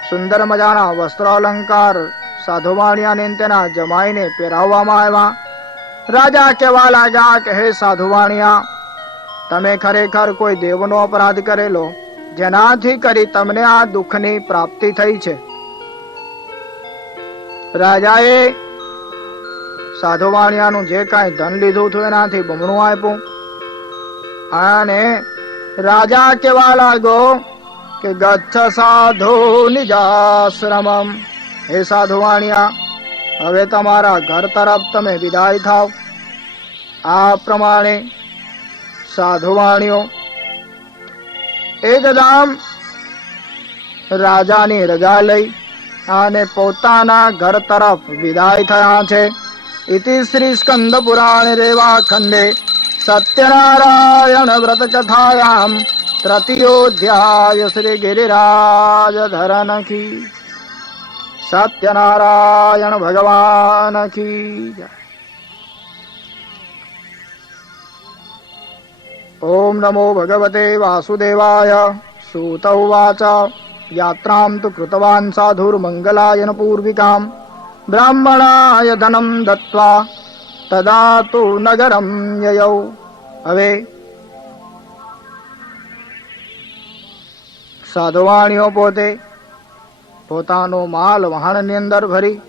સુંદર મજાના વસ્ત્ર અલંકાર સાધુ વાણિયાને તેના જમાઈને પહેરાવવામાં આવ્યા. રાજા કહેવા લાગ્યા કે હે સાધુ વાણિયા, તમે ખરેખર કોઈ દેવનો અપરાધ કરેલો, જેનાથી કરી તમને આ દુઃખની પ્રાપ્તિ થઈ છે. રાજાએ સાધુ વાણિયાનું જે કાંઈ ધન લીધું હતું એનાથી બમણું આપ્યું. અને રાજા કહેવા લાગ્યો કે ગચ્છ સાધુ નિજાશ્રમમ, હે સાધુ વાણિયા, હવે તમારા ઘર તરફ તમે વિદાય થાવ. આ પ્રમાણે સાધુ વાણિયો એકદમ રાજાની રજા લઈ અને પોતાના ઘર તરફ વિદાય થયા છે. ઇતિ શ્રી સ્કંદ પુરાણ રેવા ખંડે સત્યનારાયણ વ્રત કથાયામ તૃતીયોધ્યાય શ્રી ગિરિરાજ ધરન કી સત્યનારાયણ ભગવાન કી જય. ઓમ નમો ભગવતે વાસુદેવાય. સૂત ઉવાચ યાત્રામ તુ કૃતવાન સાધુર્મંગલાયન પૂર્વિકામ બ્રાહ્મણાય ધનમ દત્વા તદા તુ નગરમ યયૌ. હવે સાધુવાણીઓ પોતે પોતાનો માલ વહાણની અંદર ભરી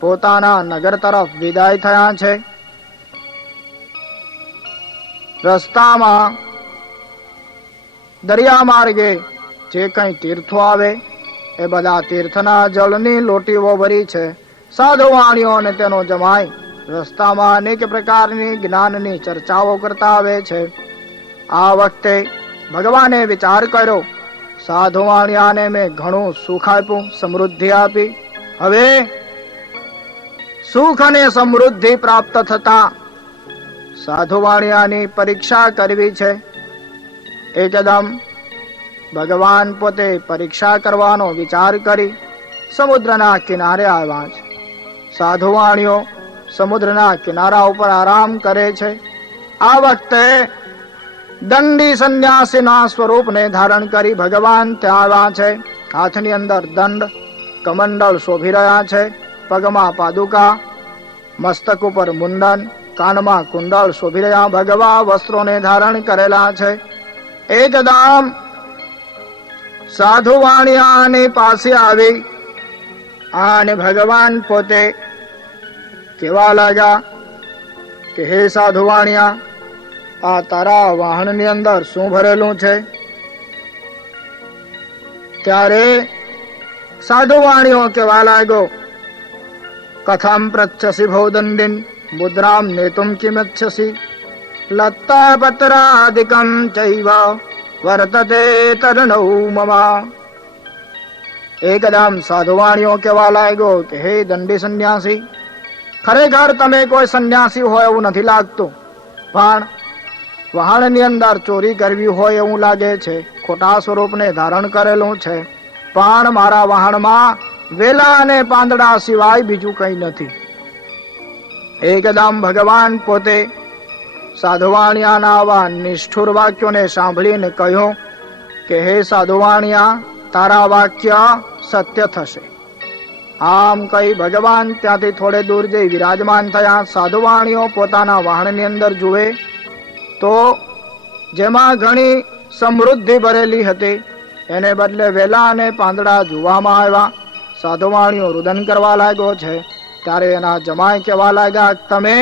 પોતાના નગર તરફ વિદાય થયા છે. રસ્તામાં દરિયા માર્ગે જે કઈ તીર્થો આવે એ બધા તીર્થના જળની લોટીઓ ભરી છે. સાધુવાણીઓ અને તેનો જમાઈ રસ્તામાં અનેક પ્રકારની જ્ઞાનની ચર્ચાઓ કરતા આવે છે. આ વખતે ભગવાને વિચાર કર્યો, સાધુવાણિયાને મેં ઘણું સુખ આપ્યું, સમૃદ્ધિ આપી. હવે સુખ અને સમૃદ્ધિ પ્રાપ્ત થતા સાધુવાણિયાની પરીક્ષા કરવી છે. એકદમ ભગવાન પોતે પરીક્ષા કરવાનો વિચાર કરી સમુદ્રના કિનારે આવ્યા છે. સાધુવાણીઓ સમુદ્રના કિનારા ઉપર આરામ કરે છે. આ વખતે દંડી સંન્યાસીના સ્વરૂપને ધારણ કરી ભગવાન ત્યાં આવ્યા છે. હાથની અંદર દંડ કમંડળ શોભી રહ્યા છે, પગમાં પાદુકા, મસ્તક ઉપર મુંડન, કાનમાં કુંડળ શોભી રહ્યા ભગવા વસ્ત્રોને ધારણ કરેલા છે. એકદમ સાધુવાણિયાની પાસે આવી અને ભગવાન પોતે કેવા લાગ્યા કે હે સાધુવાણિયા, આ તારા વાહનની અંદર શું ભરેલું છે? ત્યારે સાધુવાણીઓ કેવા લાગ્યો, કથમ પૃચ્છસી ભૌદંડિન મુદ્રામ નેતુમ કિમચ્છસી લત્તા પત્રાદિકમ ચૈવ વર્તતે તરણૌ મમા. એકદમ સાધુવાણીઓ કેવા લાગ્યો કે હે દંડી સંન્યાસી, ખરેખર તમે કોઈ સંન્યાસી હોય એવું નથી લાગતું, પણ વહાણની અંદર ચોરી કરવી હોય એવું લાગે છે. ખોટા સ્વરૂપને ધારણ કરેલું છે, પણ મારા વહાણમાં વેલા અને પાંદડા સિવાય બીજું કંઈ નથી. એકદમ ભગવાન પોતે સાધુવાણિયાના આવા નિષ્ઠુર વાક્યોને સાંભળીને કહ્યું કે હે સાધુવાણિયા, તારા વાક્ય સત્ય થશે. આમ કહી ભગવાન ત્યાંથી થોડે દૂર જઈ વિરાજમાન થયા. સાધુવાણીઓ પોતાના વાહનની અંદર જુએ તો જેમાં ઘણી સમૃદ્ધિ ભરેલી હતી એને બદલે વેલા અને પાંદડા જોવામાં આવ્યા. સાધુવાણીઓ રુદન કરવા લાગ્યો છે. ત્યારે એના જમાઈ કહેવા લાગ્યા, તમે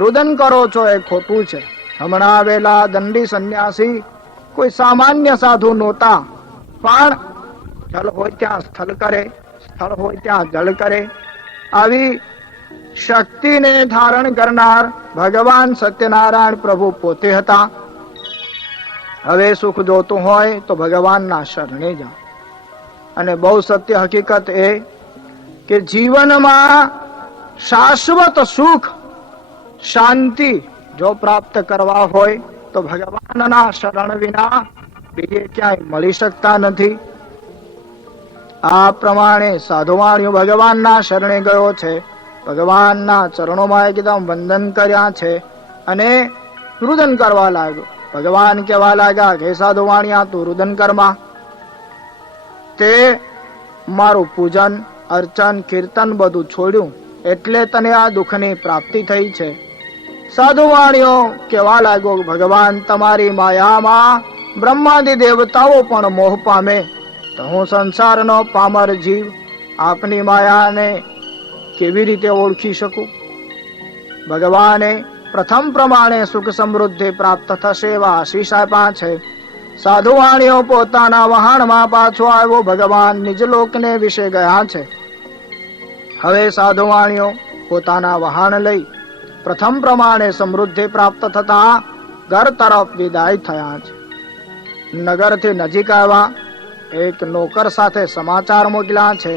રુદન કરો છો એ ખોટું છે. હમણાં આવેલા દંડી સંન્યાસી કોઈ સામાન્ય સાધુ નહોતા, પણ જળ હોય ત્યાં સ્થળ કરે, સ્થળ હોય ત્યાં જળ કરે. આવી શક્તિને ધારણ કરનાર ભગવાન સત્યનારાયણ પ્રભુ પોતે હતા. હવે સુખ જોતું હોય તો ભગવાનના શરણે જાઓ. અને બહુ સત્ય હકીકત એ કે જીવનમાં શાશ્વત સુખ શાંતિ જો પ્રાપ્ત કરવા હોય તો ભગવાનના શરણ વિના બીજે ક્યાંય મળી શકતા નથી. આ પ્રમાણે સાધુવાણીઓ ભગવાનના શરણે ગયો છે. ભગવાનના ચરણોમાં એકદમ વંદન કર્યા છે અને રુદન કરવા લાગ્યો. ભગવાન કહેવા લાગ્યા કે સાધુવાણિયા, તું રુદન કરમાં. તે મારું પૂજન અર્ચન કીર્તન બધું છોડ્યું એટલે તને આ દુઃખની પ્રાપ્તિ થઈ છે. સાધુવાણીઓ કહેવા લાગ્યો, ભગવાન તમારી માયામાં બ્રહ્માદિ દેવતાઓ પણ મોહ પામે તો હું સંસારનો પામર જીવ આપની માયાને કેવી રીતે ઓળખી શકું? ભગવાને પ્રથમ પ્રમાણે સુખ સમૃદ્ધિ પ્રાપ્ત થશે એવા આશીષ આપ્યા છે. સાધુવાણીઓ પોતાના વહાણમાં પાછો આવ્યો. ભગવાન નિજ લોકને વિશે ગયા છે. હવે સાધુવાણીઓ પોતાના વહાણ લઈ પ્રથમ પ્રમાણે સમૃદ્ધિ પ્રાપ્ત થતા ઘર તરફ વિદાય થયા છે. નગરથી નજીક આવ્યા. એક નોકર સાથે સમાચાર મોકલ્યા છે.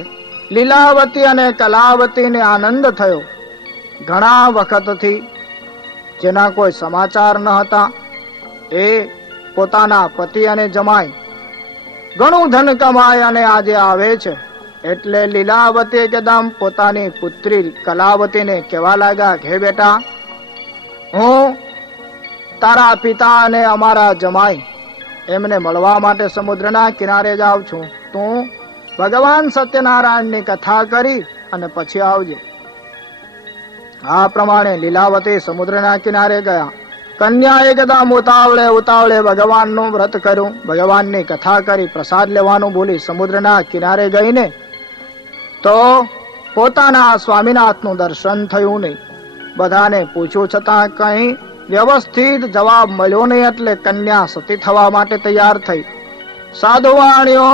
લીલાવતી અને કલાવતીને આનંદ થયો. ઘણા વખતથી જેના કોઈ સમાચાર ન હતા એ પોતાના પતિ અને જમાઈ ઘણું ધન કમાય અને આજે આવે છે. એટલે લીલાવતી એકદમ પોતાની પુત્રી કલાવતીને કહેવા લાગ્યા, હે બેટા, હું તારા પિતા અને અમારા જમાઈ એમને મળવા માટે સમુદ્રના કિનારે જાઉં છું. તું ભગવાન સત્યનારાયણની કથા કરી અને પછી આવજે. આ પ્રમાણે લીલાવતી સમુદ્રના કિનારે ગયા. કન્યા એકદમ ઉતાવળે ભગવાનનું વ્રત કર્યું, ભગવાનની કથા કરી, પ્રસાદ લેવાનું ભૂલી સમુદ્રના કિનારે ગઈને તો પોતાના સ્વામીનાથનું દર્શન થયું નહીં. બધાને પૂછ્યું છતાં કઈ વ્યવસ્થિત જવાબ મળ્યો નહીં. એટલે કન્યા સતી થવા માટે તૈયાર થઈ. સાધુવાણીઓ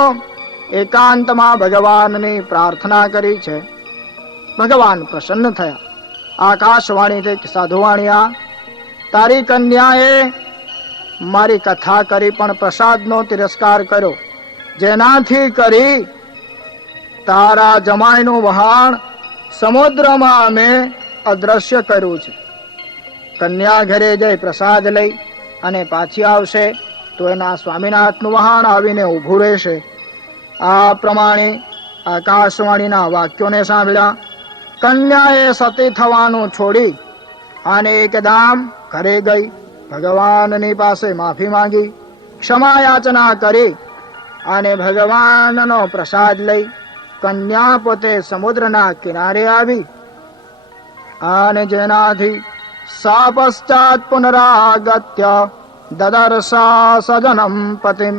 એકાંતમાં ભગવાનની પ્રાર્થના કરી છે. ભગવાન પ્રસન્ન થયા. આકાશવાણીથી સાધુવાણીયા, તારી કન્યાએ મારી કથા કરી પણ પ્રસાદનો તિરસ્કાર કર્યો, જેનાથી કરી તારા જમાઈનું વહાણ સમુદ્રમાં અમે અદ્રશ્ય કર્યું છે. કન્યા ઘરે જઈ પ્રસાદ લઈ અને પાછી આવશે તો એના સ્વામીનાથનું વહાણ આવીને ઊભું રહેશે. આ પ્રમાણે આકાશવાણીના વાક્યોને સાંભળ્યા. કન્યાએ સતી થવાનું છોડી અને એકદમ ઘરે ગઈ. ભગવાનની પાસે માફી માંગી, ક્ષમા યાચના કરી અને ભગવાનનો પ્રસાદ લઈ કન્યા પોતે સમુદ્રના કિનારે આવી. અને જેનાથી સા પશ્ચાત પુનરાગત્ય દદર્શા સજનમ પતિમ,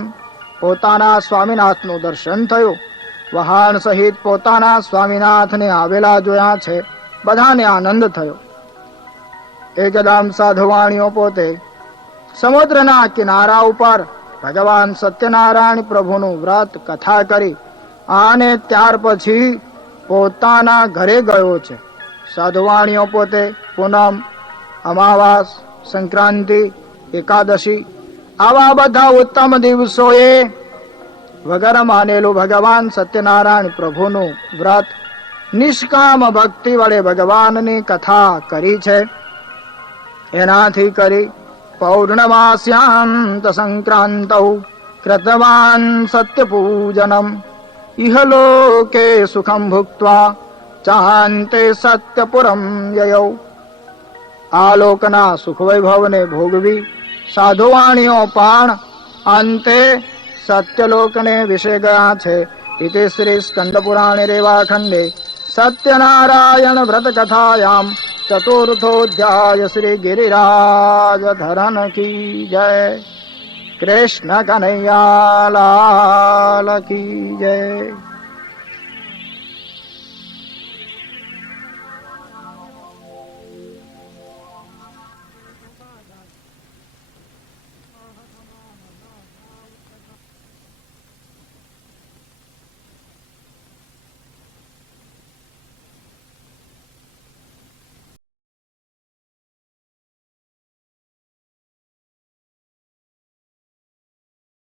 પોતાના સ્વામીનાથનું દર્શન થયું. વહાણ સહિત પોતાના સ્વામીનાથને આવેલા જોયા છે. બધાને આનંદ થયો. એકદમ સાધુવાણીઓ પોતે સમુદ્રના કિનારા ઉપર ભગવાન સત્યનારાયણ પ્રભુનું વ્રત કથા કરી અને ત્યાર પછી પોતાના ઘરે ગયો છે. સાધુવાણીઓ પોતે પૂનમ, અમાવાસ, સંક્રાંતિ, એકાદશી આવા બધા ઉત્તમ દિવસોએ વગર માનેલું ભગવાન સત્યનારાયણ પ્રભુનું વ્રત નિષ્કામ ભક્તિ વડે ભગવાનની કથા કરી છે. એનાથી કરી પૌર્ણમાસ્યાંત સંક્રાંતૌ કૃતવાન સત્ય પૂજનમ ઇહલોકે સુખમ ભુક્ત્વા ચાહંતે સત્યપુરમ યયૌ. આ લોકના સુખ વૈભવને ભોગવી સાધુવાણીઓ પણ અંતે સત્યલોકને વિશે ગયા છે. ઇતિ શ્રી સ્કંદ પુરાણે રેવાખંડે સત્યનારાયણ વ્રત કથાયામ ચતુર્થોધ્યાય. શ્રી ગિરિરાજ ધરન કી જય. કૃષ્ણ કનૈયા લાલ કી જય.